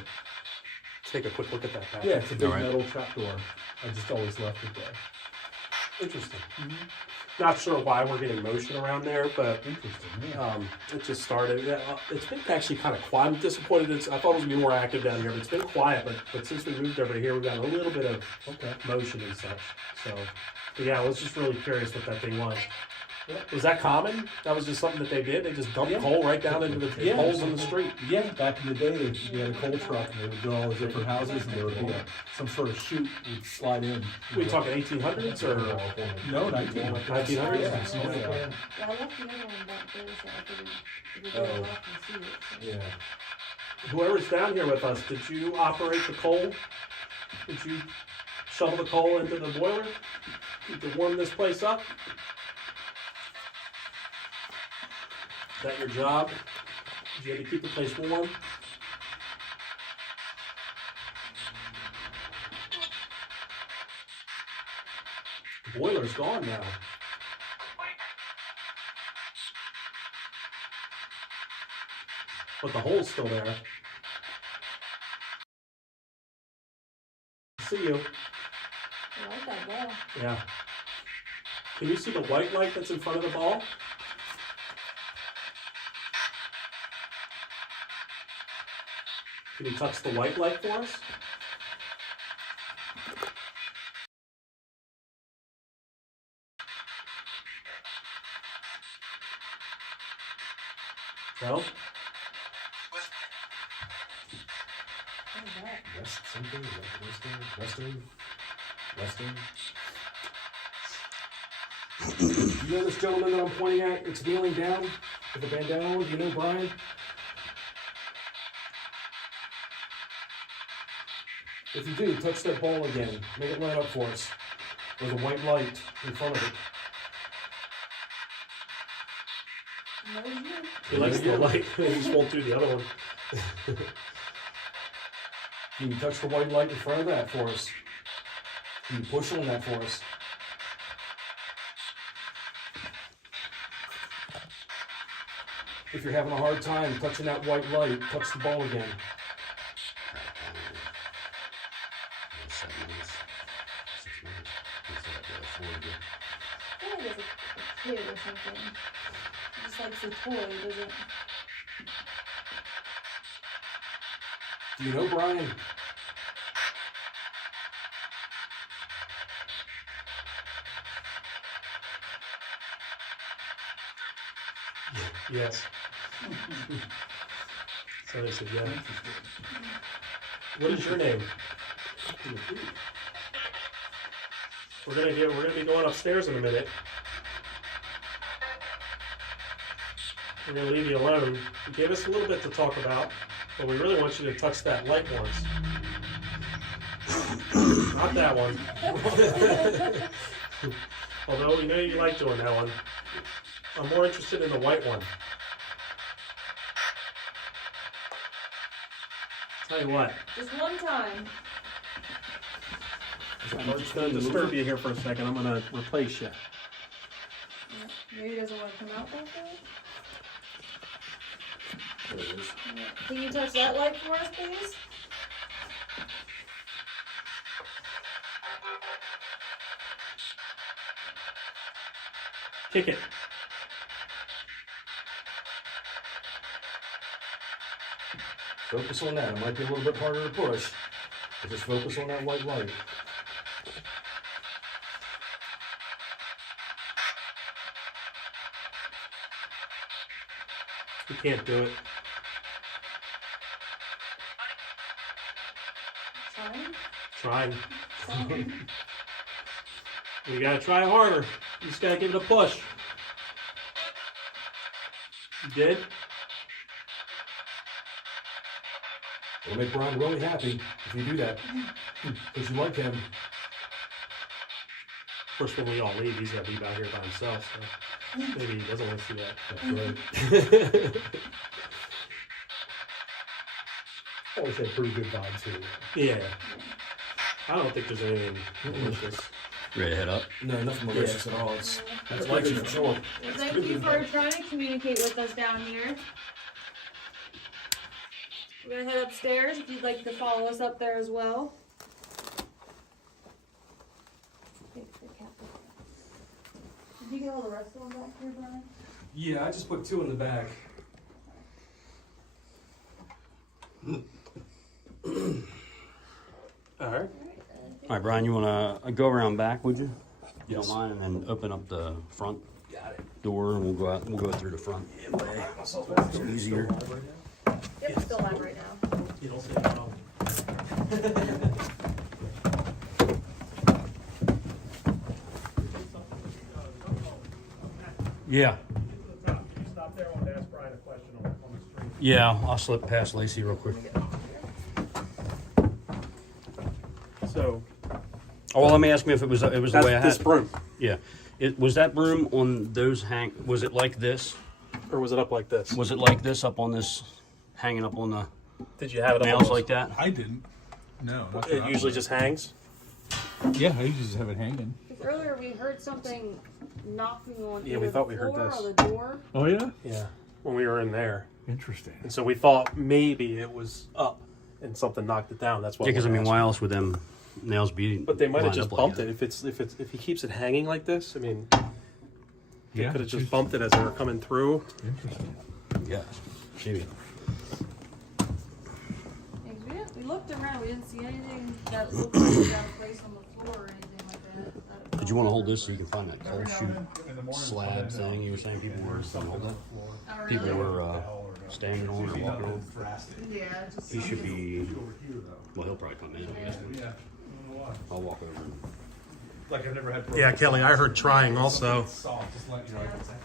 take a quick look at that back. Yeah, it's a big Alright. metal trapdoor. I just always left it there. Interesting. Not sure why we're getting motion around there, but Interesting, yeah. it just started. Yeah, it's been actually kind of quiet. I'm disappointed. I thought it was gonna be more active down here, but it's been quiet. But since we moved over here, we've got a little bit of Okay. motion and such. So, but yeah, I was just really curious what that thing was. Was that common? That was just something that they did? They just dumped Yeah. coal right down into the holes in the street? Yeah, back in the day, they had a coal truck and they would go all the different houses and there would be some sort of chute you'd slide in. We talking 1800s or? No, 1900s. 1900s? Yeah. Yeah, I left the other one back there so I could if you go Oh. left and see it. So. Yeah. Whoever's down here with us, did you operate the coal? Did you shovel the coal into the boiler to warm this place up? Is that your job? Did you have to keep the place warm? The boiler's gone now. But the hole's still there. See you. I like that ball. Yeah. Can you see the white light that's in front of the ball? Can you touch the white light for us? No? What is that? West something? Is that Western? You know this gentleman that I'm pointing at? It's kneeling down with a bandana on. Do you know Brian? If you do, touch that ball again. Make it light up for us. There's a white light in front of it. No, you. He likes the light. He just won't do the other one. Can you touch the white light in front of that for us? Can you push on that for us? If you're having a hard time touching that white light, touch the ball again. 7 minutes. 6 minutes. Instead of the 4 again. I feel like it's a kid or something. Just likes a toy, doesn't. Do you know Brian? Yes. So they said, yeah. What is your name? We're gonna be going upstairs in a minute. We're gonna leave you alone. You gave us a little bit to talk about, but we really want you to touch that light once. Not that one. Although we know you like doing that one. I'm more interested in the white one. Tell you what. Just one time. I'm just going to disturb you here for a second. I'm going to replace you. Yeah. Maybe he doesn't want to come out that way. There it is. Yeah. Can you touch that light for us, please? Kick it. Focus on that. It might be a little bit harder to push, but just focus on that white light. You can't do it. Trying? Trying. Trying. You got to try harder. You just got to give it a push. You did? It'll make Brian really happy if you do that, because you like him. Of course, when we all leave, he's going to be out here by himself, so maybe he doesn't want to see that. That's right. Always had pretty good vibes here. Yeah. I don't think there's anything malicious. Ready to head up? No, nothing malicious at all. That's like light it. for sure. Well, thank you for trying to communicate with us down here. We're gonna head upstairs if you'd like to follow us up there as well. Did you get all the rest of them back here, Brian? Yeah, I just put 2 in the bag. All right. All right, Brian, you want to go around back, would you? If you don't mind, and then open up the front door, and we'll go out. We'll go through the front. It's easier. Yep, still live right now. You don't see it at all. Yeah. Can you stop there? I want to ask Brian a question on the street. Yeah, I'll slip past Lacey real quick. So, Oh, well, let me ask me if it was the that's way I had. this broom. Yeah. It was that broom on those was it like this? Or was it up like this? Was it like this up on this, hanging up on the Did you have it up nails on like that? I didn't. No. Not It usually just hangs. Yeah, I usually just have it hanging. Earlier we heard something knocking on Yeah, we either thought the we heard floor this. or the door. Oh yeah. Yeah. When we were in there. Interesting. And so we thought maybe it was up and something knocked it down. That's why. Yeah, because I we're mean, asking. why else would them nails be? But they might have lined just up like bumped that? it. If he keeps it hanging like this, I mean, they Yeah. could have just bumped it as they were coming through. Interesting. Yeah, maybe. We looked around, we didn't see anything that looked like it was out of place on the floor or anything like that. Did you want to hold this so you can find that coal chute slab thing you were saying people were hold that? Oh, really? People were standing on or walking on. Yeah, just He should be. Well, he'll probably come in. I guess. I'll walk over. Like I've never had. Yeah, Kelly, I heard trying also.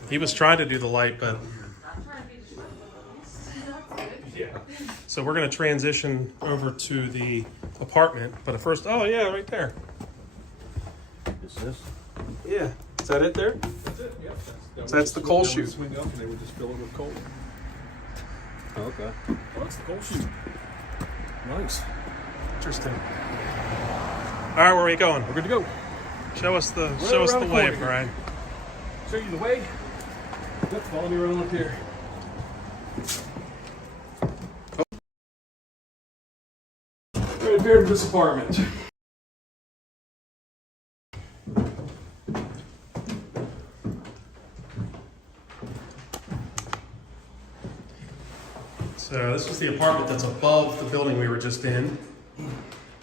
He was trying to do the light, but I'm trying to be disrespectful. That's good. so we're going to transition over to the apartment. But at first, oh yeah, right there. Is this? Yeah. Is that it there? That's it, yep. So that's the coal chute. Swing up and they would just fill it with coal. Oh, okay. Oh, that's the coal chute. Nice. Interesting. All right, where are we going? We're good to go. Show us the Right show us the around the way, corner here. Brian. Show you the way. Yep, follow me around up here. Right up here to this apartment. So this is the apartment that's above the building we were just in.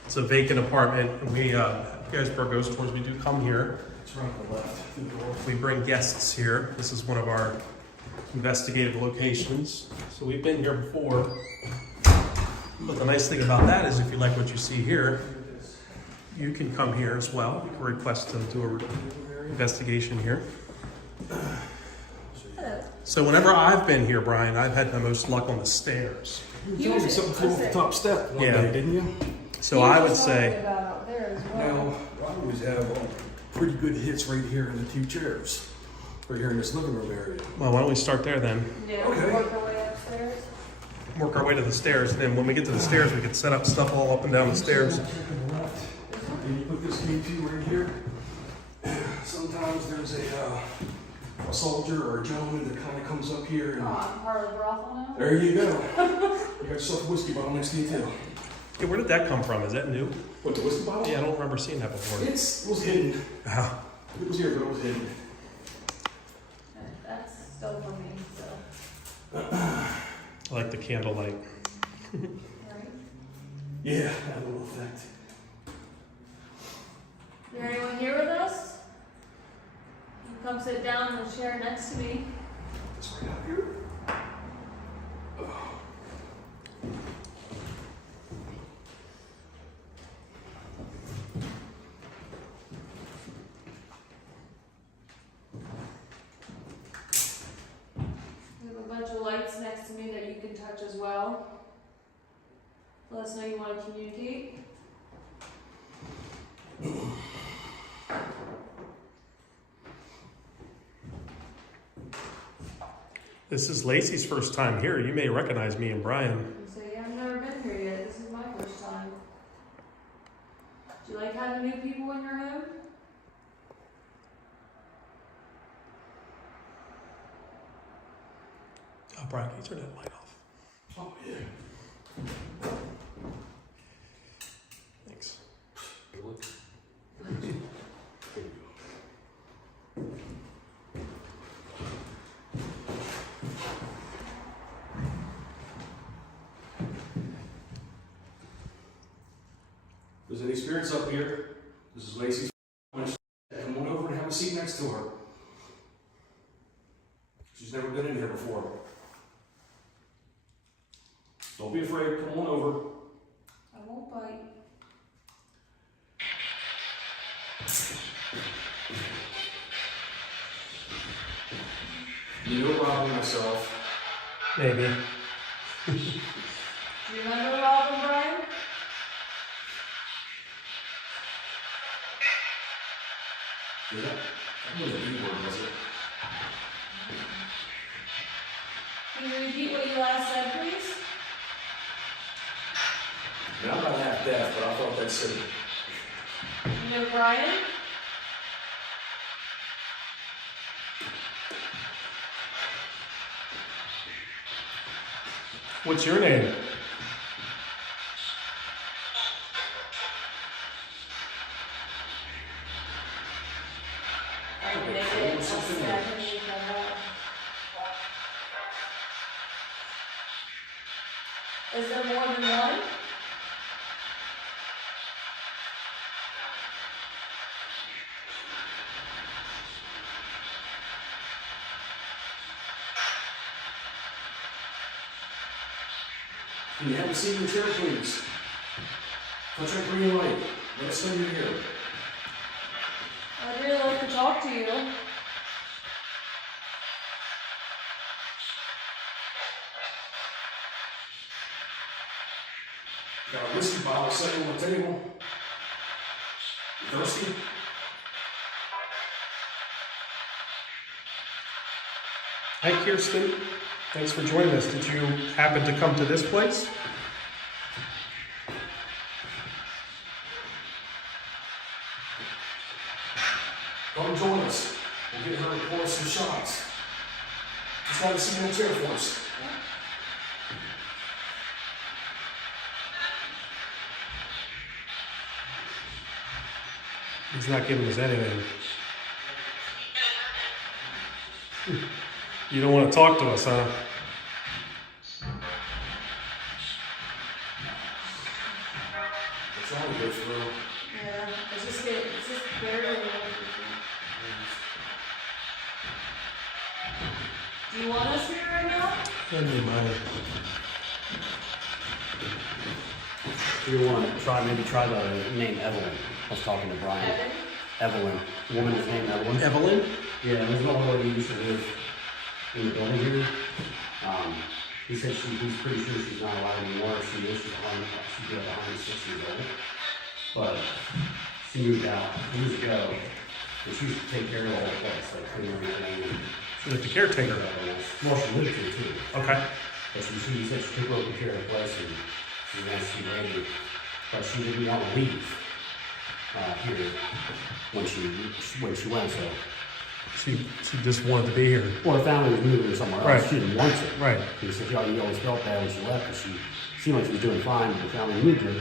It's a vacant apartment. And we, Gettysburg Ghost Tours, we do come here. It's right on the left. Through the door. We bring guests here. This is one of our investigative locations. So we've been here before. But the nice thing about that is if you like what you see here, you can come here as well. You can request to do an investigation here. So whenever I've been here, Brian, I've had the most luck on the stairs. You told me something flew off the top step one Yeah. day, didn't you? So I would say, About out there as well. Now, I always have pretty good hits right here in the two chairs. Right here in this living room area. well, why don't we start there then? Yeah, Okay. work our way upstairs. Work our way to the stairs, and then when we get to the stairs, we can set up stuff all up and down the stairs. And you put this key to right here. Sometimes there's a soldier or a gentleman that kind of comes up here and Oh, I'm part of the brothel now? there you go. You got yourself a whiskey bottle next to you too. Hey, where did that come from? Is that new? What, the whiskey bottle? Yeah, I don't remember seeing that before. It was hidden. Ah, It was here, but it was hidden. That's still for me, so. I like the candlelight. Right. Yeah, that little effect. Is there anyone here with us? You can come sit down and share next to me. This right out here. We have a bunch of lights next to me that you can touch as well. Let us know you want to communicate. This is Lacey's first time here. You may recognize me and Brian. You say, I've never been here yet. This is my first time. Do you like having new people in your home? Oh, Brian, can you turn that light off? Oh, yeah. Thanks. Good look. There's any spirits up here? This is Lacey's. Come on over and have a seat next to her. She's never been in here before. Don't be afraid. Come on over. I won't bite. You know Rob and myself. Maybe. Do you remember Robin, Brian? Yeah. That wasn't a B word, was it? Can you repeat what you last said, please? Now I'm not half deaf, but I thought that said it. You know Brian? What's your name? I can make it. I'll see. I can make that up. Is there more than one? Can you have a seat in the chair, please? Touch that green light. Let us know you're here. I'd really like to talk to you. Got a whiskey bottle sitting on the table. You thirsty? Hi, Kirsten. Thanks for joining us. Did you happen to come to this place? Come join us. We'll get her to pour us some shots. Just have a seat in the chair for us. He's not giving us anything. You don't want to talk to us, huh? That's all we go through. Yeah, it's just very low. Do you want us here right now? Never mind. You want to maybe try the name Evelyn. I was talking to Brian. Evan? Evelyn. Woman is named Evelyn. Evelyn? Yeah, there's no one who used to live in the building here. He said he's pretty sure she's not alive anymore. She is. She'd be like 106 years old. But she moved out years ago. And she used to take care of the whole place, like clean everything. And She's like the caretaker. well, she lived here too. Okay. But she said she took over care of the place and she was going to see lady. But she didn't want to leave here when she went. So She just wanted to be here. well, her family was moving somewhere else. Right. She didn't want to. Right. He said, "Yeah, you always felt bad when she left because she seemed like she was doing fine, but the family moved her.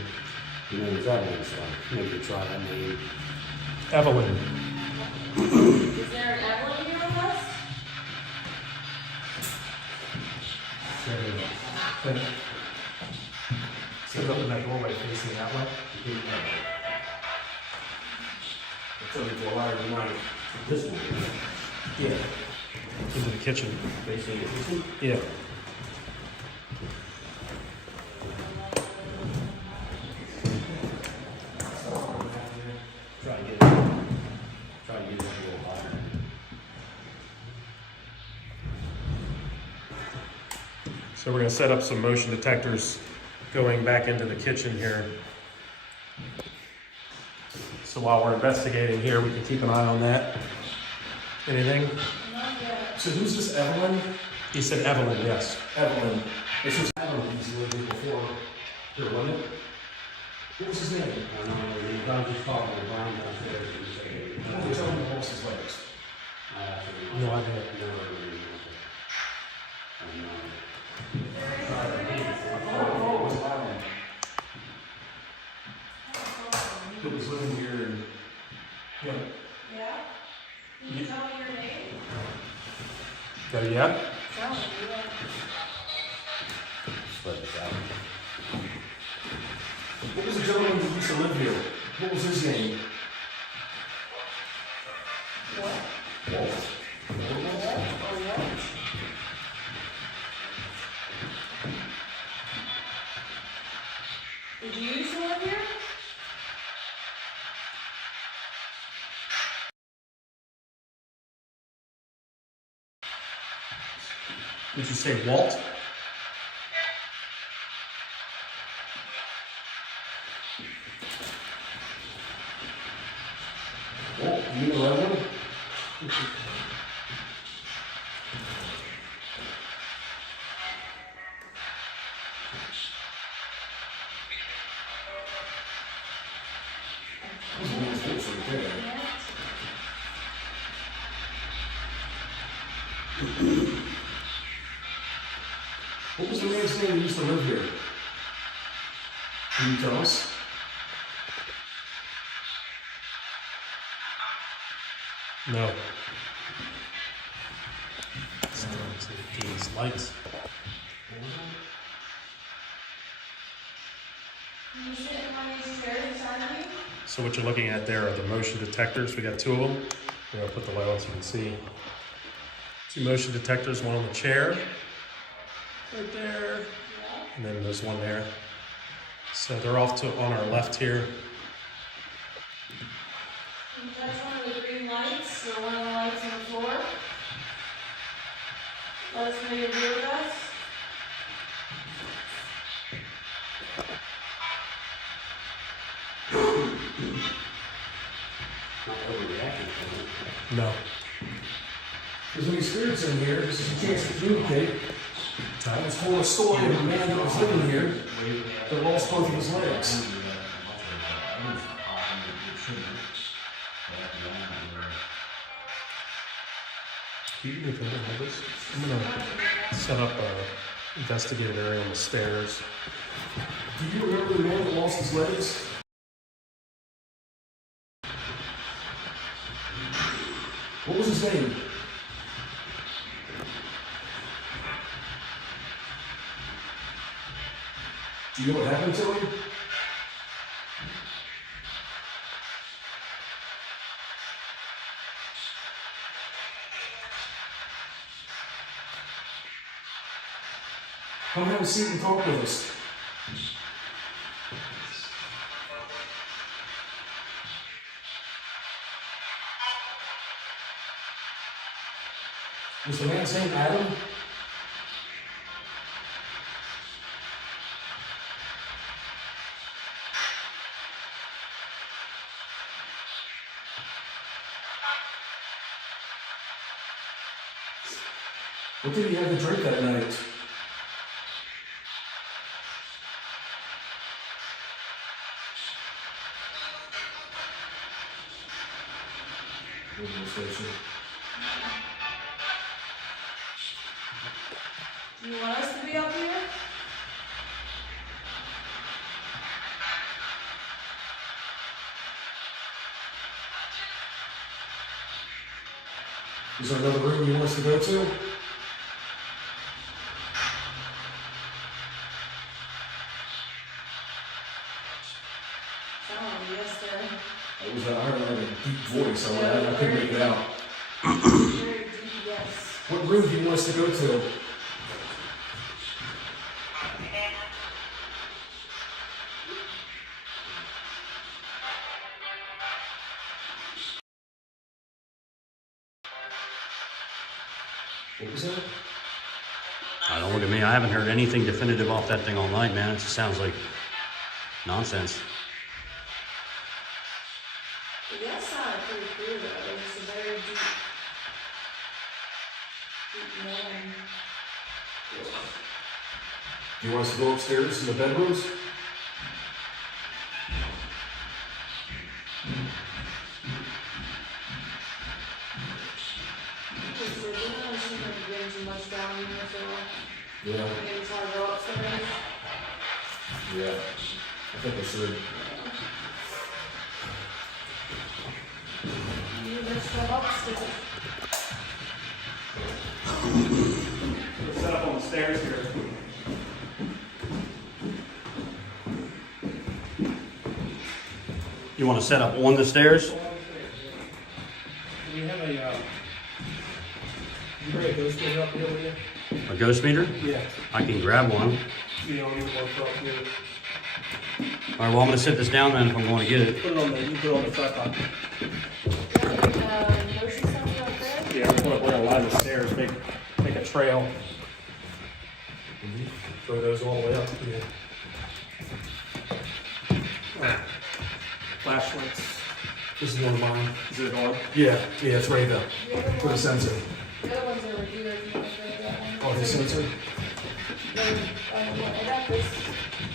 Her name was Evelyn, so maybe you try that name." Evelyn. Is there an Evelyn here with us? Sit up in that doorway facing that way. I'll tell you to allow her tonight. This one, Yeah. Into the kitchen. facing the kitchen. Yeah. Try to get it up a little higher. So we're going to set up some motion detectors going back into the kitchen here. So while we're investigating here, we can keep an eye on that. Anything? Not yet. So who's this Evelyn? He said Evelyn, yes. Evelyn. This was Evelyn. He's lived here before. Here, wasn't it? What was his name? I was just talking to Brian downstairs and he said, "Hey, Why don't you tell me the horse's legs? No idea. Oh, it was Evelyn. Who was living here and, yeah. Yeah? Can you tell me your name? Got it yet? Tell me. Split this out. What was the gentleman who used to live here? What was his name? What? Walt. Or what? Did you used to live here? Did you say Walt? Walt, you know Evelyn? This woman's horse right there. What was the man's name who used to live here? Can you tell us? No. These lights. Can you sit in one of these chairs beside me? So what you're looking at there are the motion detectors. We got two of them. I'm gonna put the light on so you can see. Two motion detectors, one on the chair, right there, and then there's one there. So they're off to on our left here. Can you touch one of the green lights or one of the lights on the floor? Let us know you're here with us. Not overreacting from it. No. Is there's any spirits in here, this is a chance to communicate. Let's tell a story of a man that was living here that lost both of his legs. Do you do me a favor, hold this? I'm gonna set up a investigative area on the stairs. Do you remember the man that lost his legs? What was his name? Do you know what happened to him? Come have a seat and talk with us. Was the man's name Adam? What did he have to drink that night? Do you want us to be up here? Is there another room you want us to go to? Oh, yes, sir. It was I heard a deep voice. I couldn't make it out. Very deep, yes. What room do you want us to go to? What was that? Don't look at me. I haven't heard anything definitive off that thing all night, man. It just sounds like nonsense. It does sound pretty clear though. It's a very deep moan. Do you want us to go upstairs in the bedrooms? Because we don't seem like we're getting too much down here, so Yeah. maybe try to go upstairs. Yeah. I think I should. You just go upstairs. Let's set up on the stairs here. You want to set up on the stairs? Do we have a, you bring a ghost meter up here with you? A ghost meter? Yeah. I can grab one. You don't need one for up here. All right, well, I'm going to sit this down then if I'm going to get it. Put it on the, you put it on the tripod. Motion sensor up there? Yeah, we're gonna line the stairs, make a trail. Throw those all the way up. Yeah. Flashlights. This is one of mine. Is it on? Yeah, it's ready to The other put a one- sensor. the other one's over here, if you want to go that one. Oh, his sensor? I got this.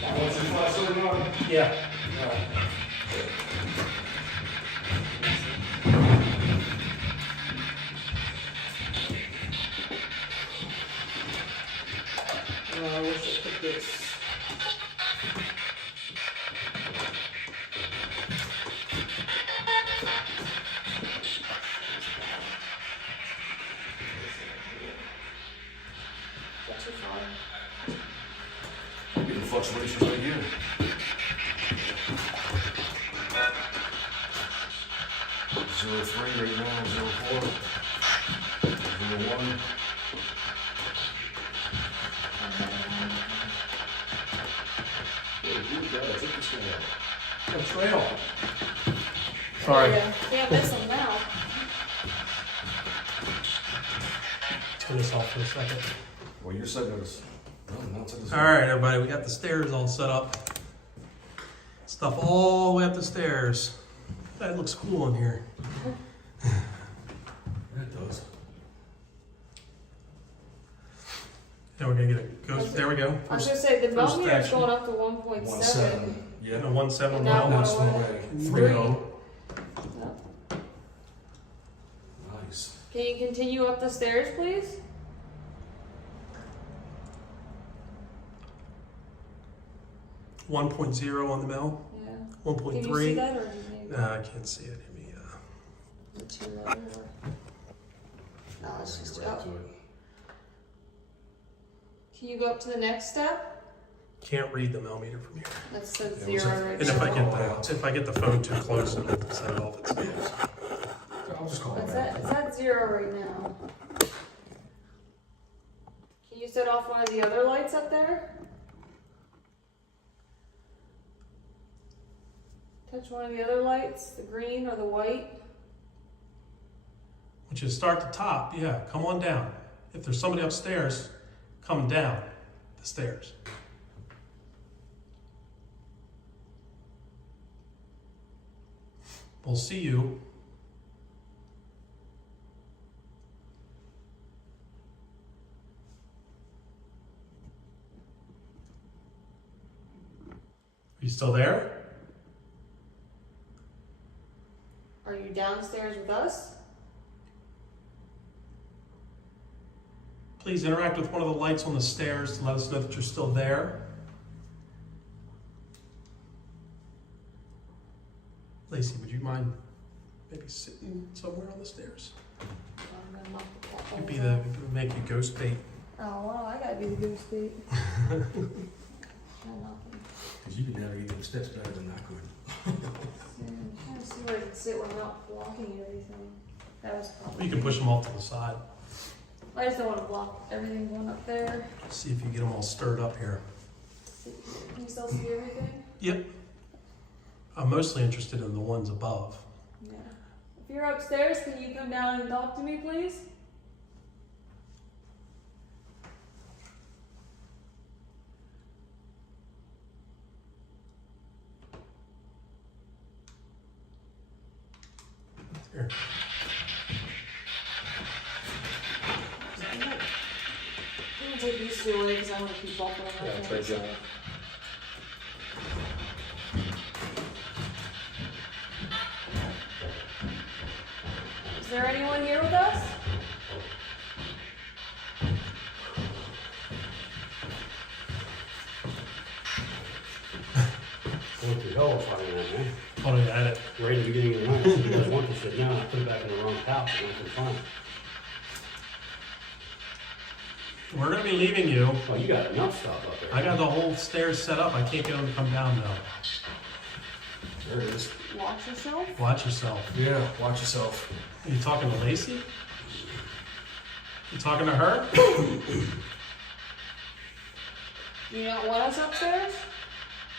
That What's one. your flashlight on? Yeah. I wish I took this. That's your phone. Getting fluctuations right here. Zero 03 right now, 04, 01. A trail. Sorry. Yeah, can't miss them now. Turn this off for a second. Well, you're setting us. All right, everybody, we got the stairs all set up. Stuff all the way up the stairs. That looks cool in here. It does. Now we're gonna get it. Goes. There we go. I was gonna say, the first millimeter's action. going up to 1.7. Yeah. 1.7 And now now. we're Away. 3.0. Yep. Nice. Can you continue up the stairs, please? One 1.0 on the mill. Yeah. 1.3. Can you see that, or do you need Nah, I can't see it. Give me, it too low? Or... No, it's just Right up. to it. Can you go up to the next step? can't read the millimeter from here. That says Yeah, what's 0 that? right And now. if I get the phone too close, it'll set it off its games. I'll just call it It's back. at, it's at 0 right now. Can you set off one of the other lights up there? Touch one of the other lights, the green or the white. Which is start the top, yeah, come on down. If there's somebody upstairs, come down the stairs. We'll see you. Are you still there? Are you downstairs with us? Please interact with one of the lights on the stairs to let us know that you're still there. Lacey, would you mind maybe sitting somewhere on the stairs? I'm gonna knock the pot You'd be holes the off. make you ghost bait. Oh, well, I gotta be the goose bait. I'm knocking. Because you can navigate the steps better than I could. Yeah, I'm trying to see where I can sit when I'm not blocking everything. That was probably. You can push them off to the side. I just don't want to block everything going up there. See if you get them all stirred up here. Can you still see everything? Yep. I'm mostly interested in the ones above. Yeah. If you're upstairs, can you come down and talk to me, please? Here. I'm gonna take these two away because I want to keep walking on my Yeah, trade you. Is there anyone here with us? What the hell was finding that, man? Oh, yeah, I had it. Right at the beginning of the night, I said, you guys want this? I said, no, I put it back in the wrong pouch, and I couldn't find it. We're going to be leaving you. Oh, you got enough stuff up there. I got the whole stairs set up. I can't get them to come down though. There it is. Watch yourself. Watch yourself. Yeah, watch yourself. Are you talking to Lacey? You talking to her? Do you not want us upstairs?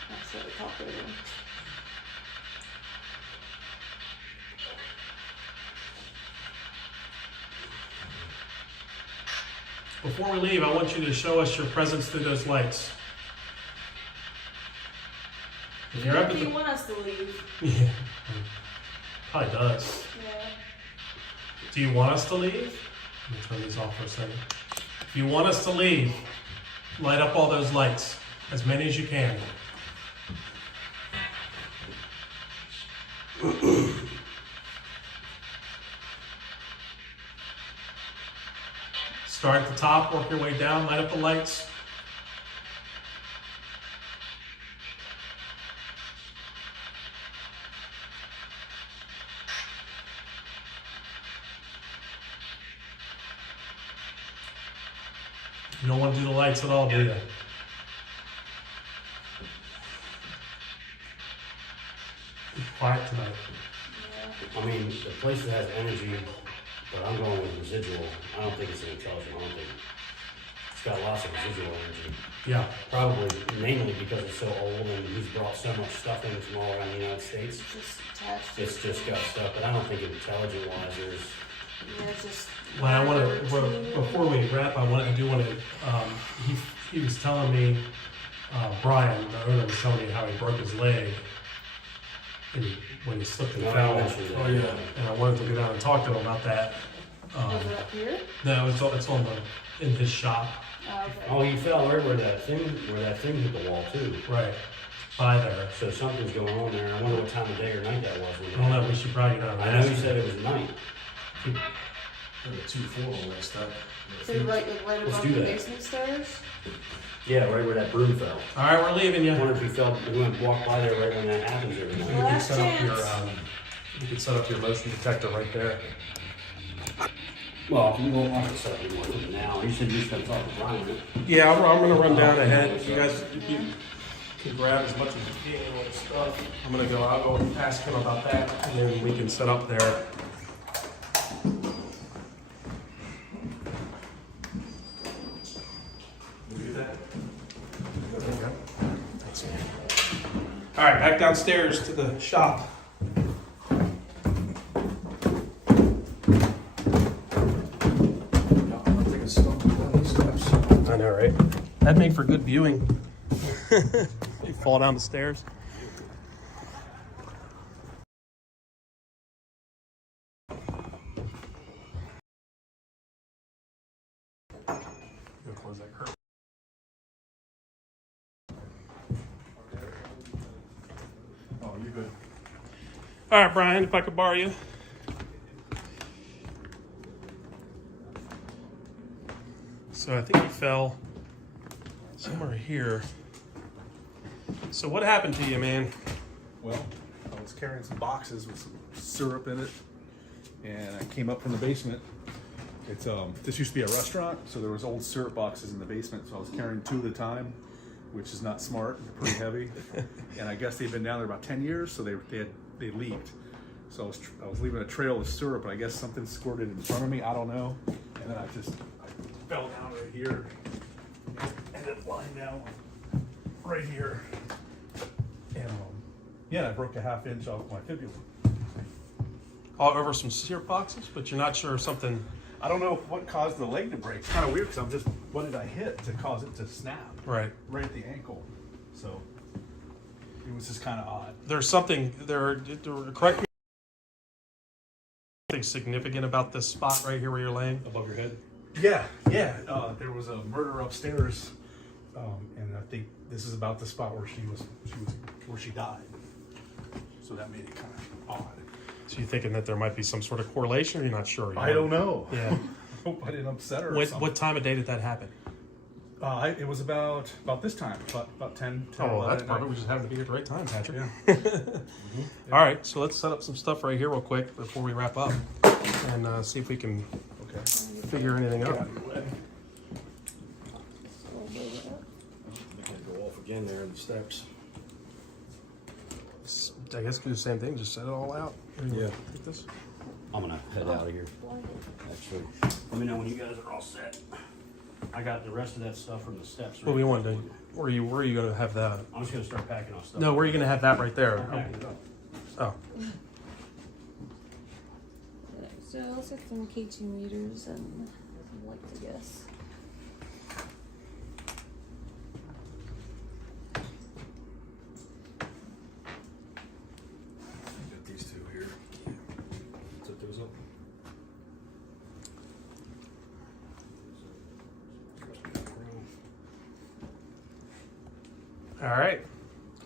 That's what we talk over. Before we leave, I want you to show us your presence through those lights. If you're up Do at you the... want us to leave? Yeah. Probably does. Yeah. Do you want us to leave? Let me turn these off for a second. If you want us to leave, light up all those lights. As many as you can. Start at the top, work your way down, light up the lights. You don't want to do the lights at all, do you? Be quiet tonight. Yeah. I mean, the place that has energy, but I'm going with residual. I don't think it's an intelligent. I don't think it's got lots of residual energy. Yeah. Probably mainly because it's so old and he's brought so much stuff in from all around the United States. Just attached. It's just got stuff, but I don't think intelligent wise there's. Yeah, it's just. Well, I want to, before we wrap, I do want to, he was telling me, Brian, the owner, was telling me how he broke his leg when he slipped and No, I fell. mentioned it. Oh, yeah. And I wanted to go down and talk to him about that. Was it up here? No, it's on the in his shop. Oh, okay. Oh, he fell right where that thing hit the wall too. Right. By there. So something's going on there. I wonder what time of day or night that was. I don't know. We should probably go. I know you said it was night. There's a 2-4 on that stuff. So you're right Let's above do the that. basement stairs? Yeah, right where that broom fell. All right, we're leaving you. I wonder if he went walk by there right when that happens every You night. can Last set up your chance. you can set up your motion detector right there. Well, we won't want to set up more than now. You said you was gonna talk to Brian. Yeah, I'm gonna run down ahead. You guys can grab as much as you can on the stuff. I'll go and ask him about that, and then we can set up there. All right, back downstairs to the shop. I'm taking stumble down these steps. I know, right? That'd make for good viewing. You fall down the stairs. Go close that curtain. Oh, you're good. All right, Brian, if I could borrow you. So I think he fell somewhere here. So what happened to you, man? Well, I was carrying some boxes with some syrup in it, and I came up from the basement. It's this used to be a restaurant, so there was old syrup boxes in the basement, so I was carrying 2 at a time, which is not smart. They're pretty heavy, and I guess they'd been down there about 10 years, so they leaked. So I was leaving a trail of syrup, and I guess something squirted in front of me. I don't know, and then I fell down right here, and ended up lying down right here, and yeah, I broke a 1/2 inch off my fibula. All over some syrup boxes, but you're not sure something. I don't know what caused the leg to break. It's kind of weird because what did I hit to cause it to snap? Right. Right at the ankle. So it was just kind of odd. There's something there. Correct me. Something significant about this spot right here where you're laying. Above your head? Yeah. There was a murder upstairs, and I think this is about the spot where where she died. So that made it kind of odd. So you're thinking that there might be some sort of correlation, or you're not sure? I don't know. Yeah. I hope I didn't upset her. Or What something. time of day did that happen? It was about this time, about 10, Oh, well, 11 that's at perfect. night. We just happened to be at the right time, Patrick. Yeah. All right, so let's set up some stuff right here real quick before we wrap up, and see if we can Okay. figure anything out. Go off again there in the steps. I guess do the same thing. Just set it all out. Yeah. Take this. I'm gonna head out of here. Actually, let me know when you guys are all set. I got the rest of that stuff from the steps. What we want to? Where are you going to have that? I'm just gonna start packing off stuff. No, where are you going to have that right there? I'm packing it up. Oh, So let's get some K2 meters and some lights, I guess. Got these 2 here. Set those up. all right.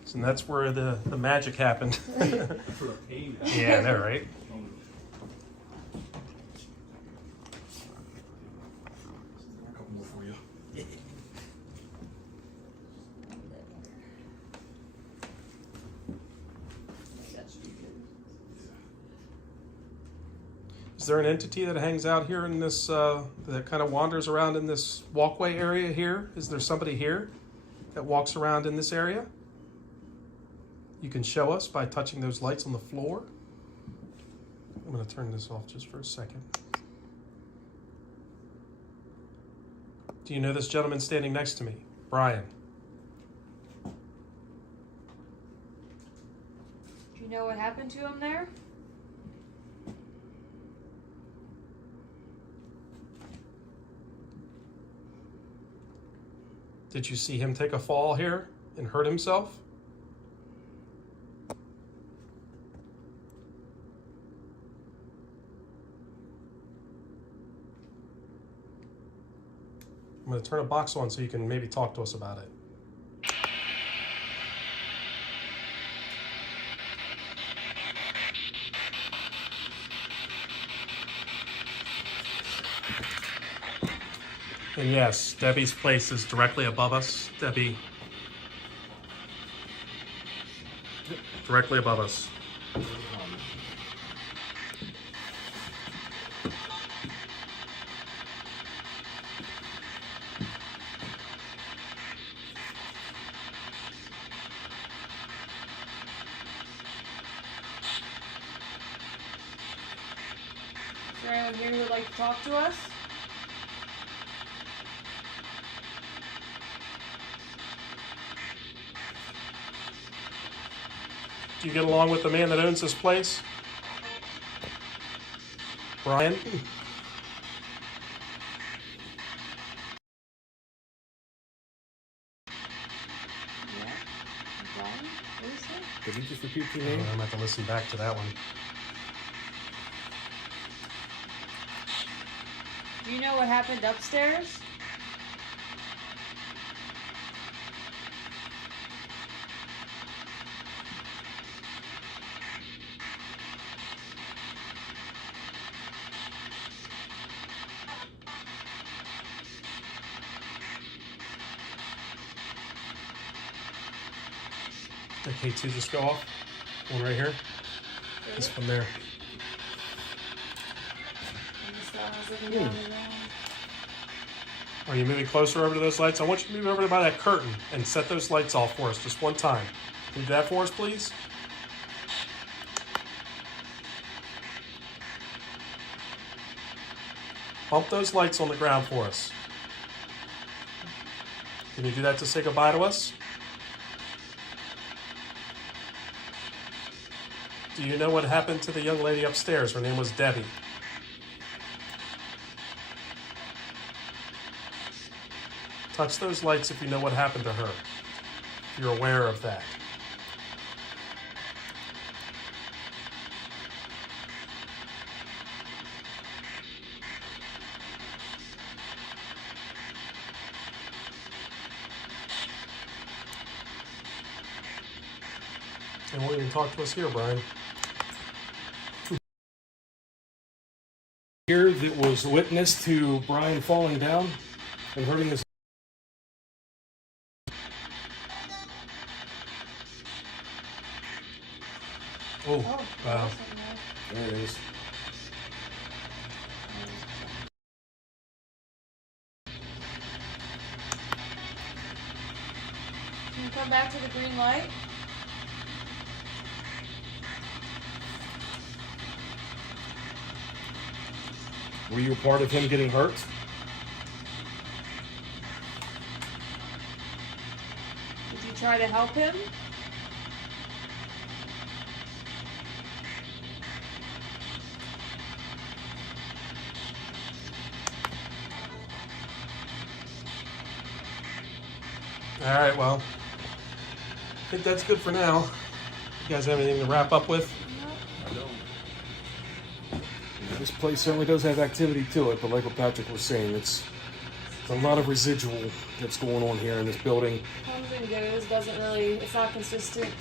So that's where the magic happened. For the pain. Yeah, I know, right? A couple more for you. Is there an entity that hangs out here in this, that kind of wanders around in this walkway area here? Is there somebody here that walks around in this area? You can show us by touching those lights on the floor. I'm going to turn this off just for a second. Do you know this gentleman standing next to me? Brian. Do you know what happened to him there? Did you see him take a fall here and hurt himself? I'm gonna turn a box on so you can maybe talk to us about it. And yes, Debbie's place is directly above us. Debbie, directly above us. Is there anyone here who would like to talk to us? Do you get along with the man that owns this place? Brian? Yeah. Brian? What is it? Could you just repeat your I'm name? gonna have to listen back to that one. Do you know what happened upstairs? Okay, two just go off. One right here. This one there. Are you moving closer over to those lights? I want you to move over by that curtain and set those lights off for us just one time. Can you do that for us, please? Bump those lights on the ground for us. Can you do that to say goodbye to us? Do you know what happened to the young lady upstairs? Her name was Debbie. Touch those lights if you know what happened to her. If you're aware of that. And won't even talk to us here, Brian. Here that was witness to Brian falling down and hurting his. Oh, wow. There it is. Can you come back to the green light? Were you a part of him getting hurt? Did you try to help him? All right, well, I think that's good for now. You guys have anything to wrap up with? I don't. This place certainly does have activity to it, but like what Patrick was saying, it's a lot of residual that's going on here in this building. Comes and goes, doesn't really, it's not consistent.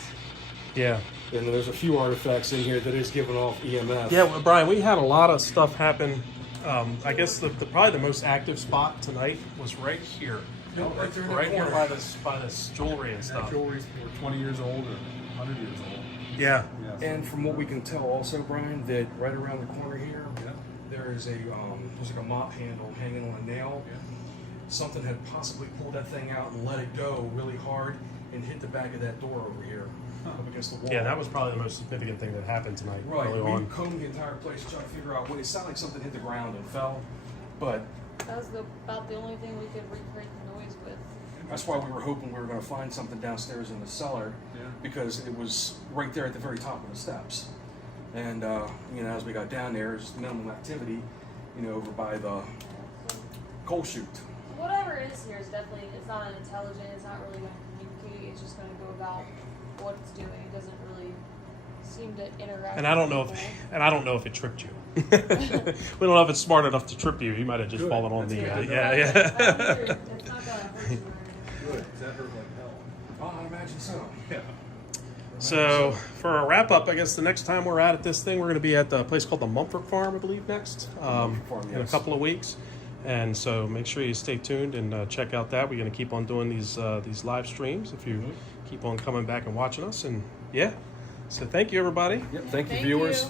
Yeah. And there's a few artifacts in here that is giving off EMF. Yeah, well, Brian, we had a lot of stuff happen. I guess probably the most active spot tonight was right here. Yep, right there in the Right here corner. by this jewelry and That stuff. jewelry's for 20 years old or 100 years old. Yeah. Yeah. And from what we can tell also, Brian, that right around the corner here, Yeah. there is there's like a mop handle hanging on a nail. Yeah. Something had possibly pulled that thing out and let it go really hard and hit the back of that door over here up against the wall. Yeah, that was probably the most significant thing that happened tonight. Right, Early we on. combed the entire place to try to figure out what it sounded like something hit the ground and fell, but That was about the only thing we could recreate the noise with. that's why we were hoping we were going to find something downstairs in the cellar, Yeah. because it was right there at the very top of the steps. And as we got down there, it's minimal activity, over by the coal chute. Whatever is here is definitely, it's not intelligent, it's not really going to communicate, it's just going to go about what it's doing. It doesn't really seem to interact. And I don't know with if, people. and I don't know if it tripped you. We don't know if it's smart enough to trip you. You might have just Good. fallen on That's the. good. Yeah. It's not gonna hurt you or anything. Good. That hurt like hell. Oh, I imagine so. Yeah. So for our wrap up, I guess the next time we're at this thing, we're going to be at the place called the Mumford Farm, I believe, next Farm, in a yes. couple of weeks. And so make sure you stay tuned and check out that. We're going to keep on doing these live streams if you keep on coming back and watching us. And yeah, so thank you, everybody. Yep. Thank you, Thank viewers. you.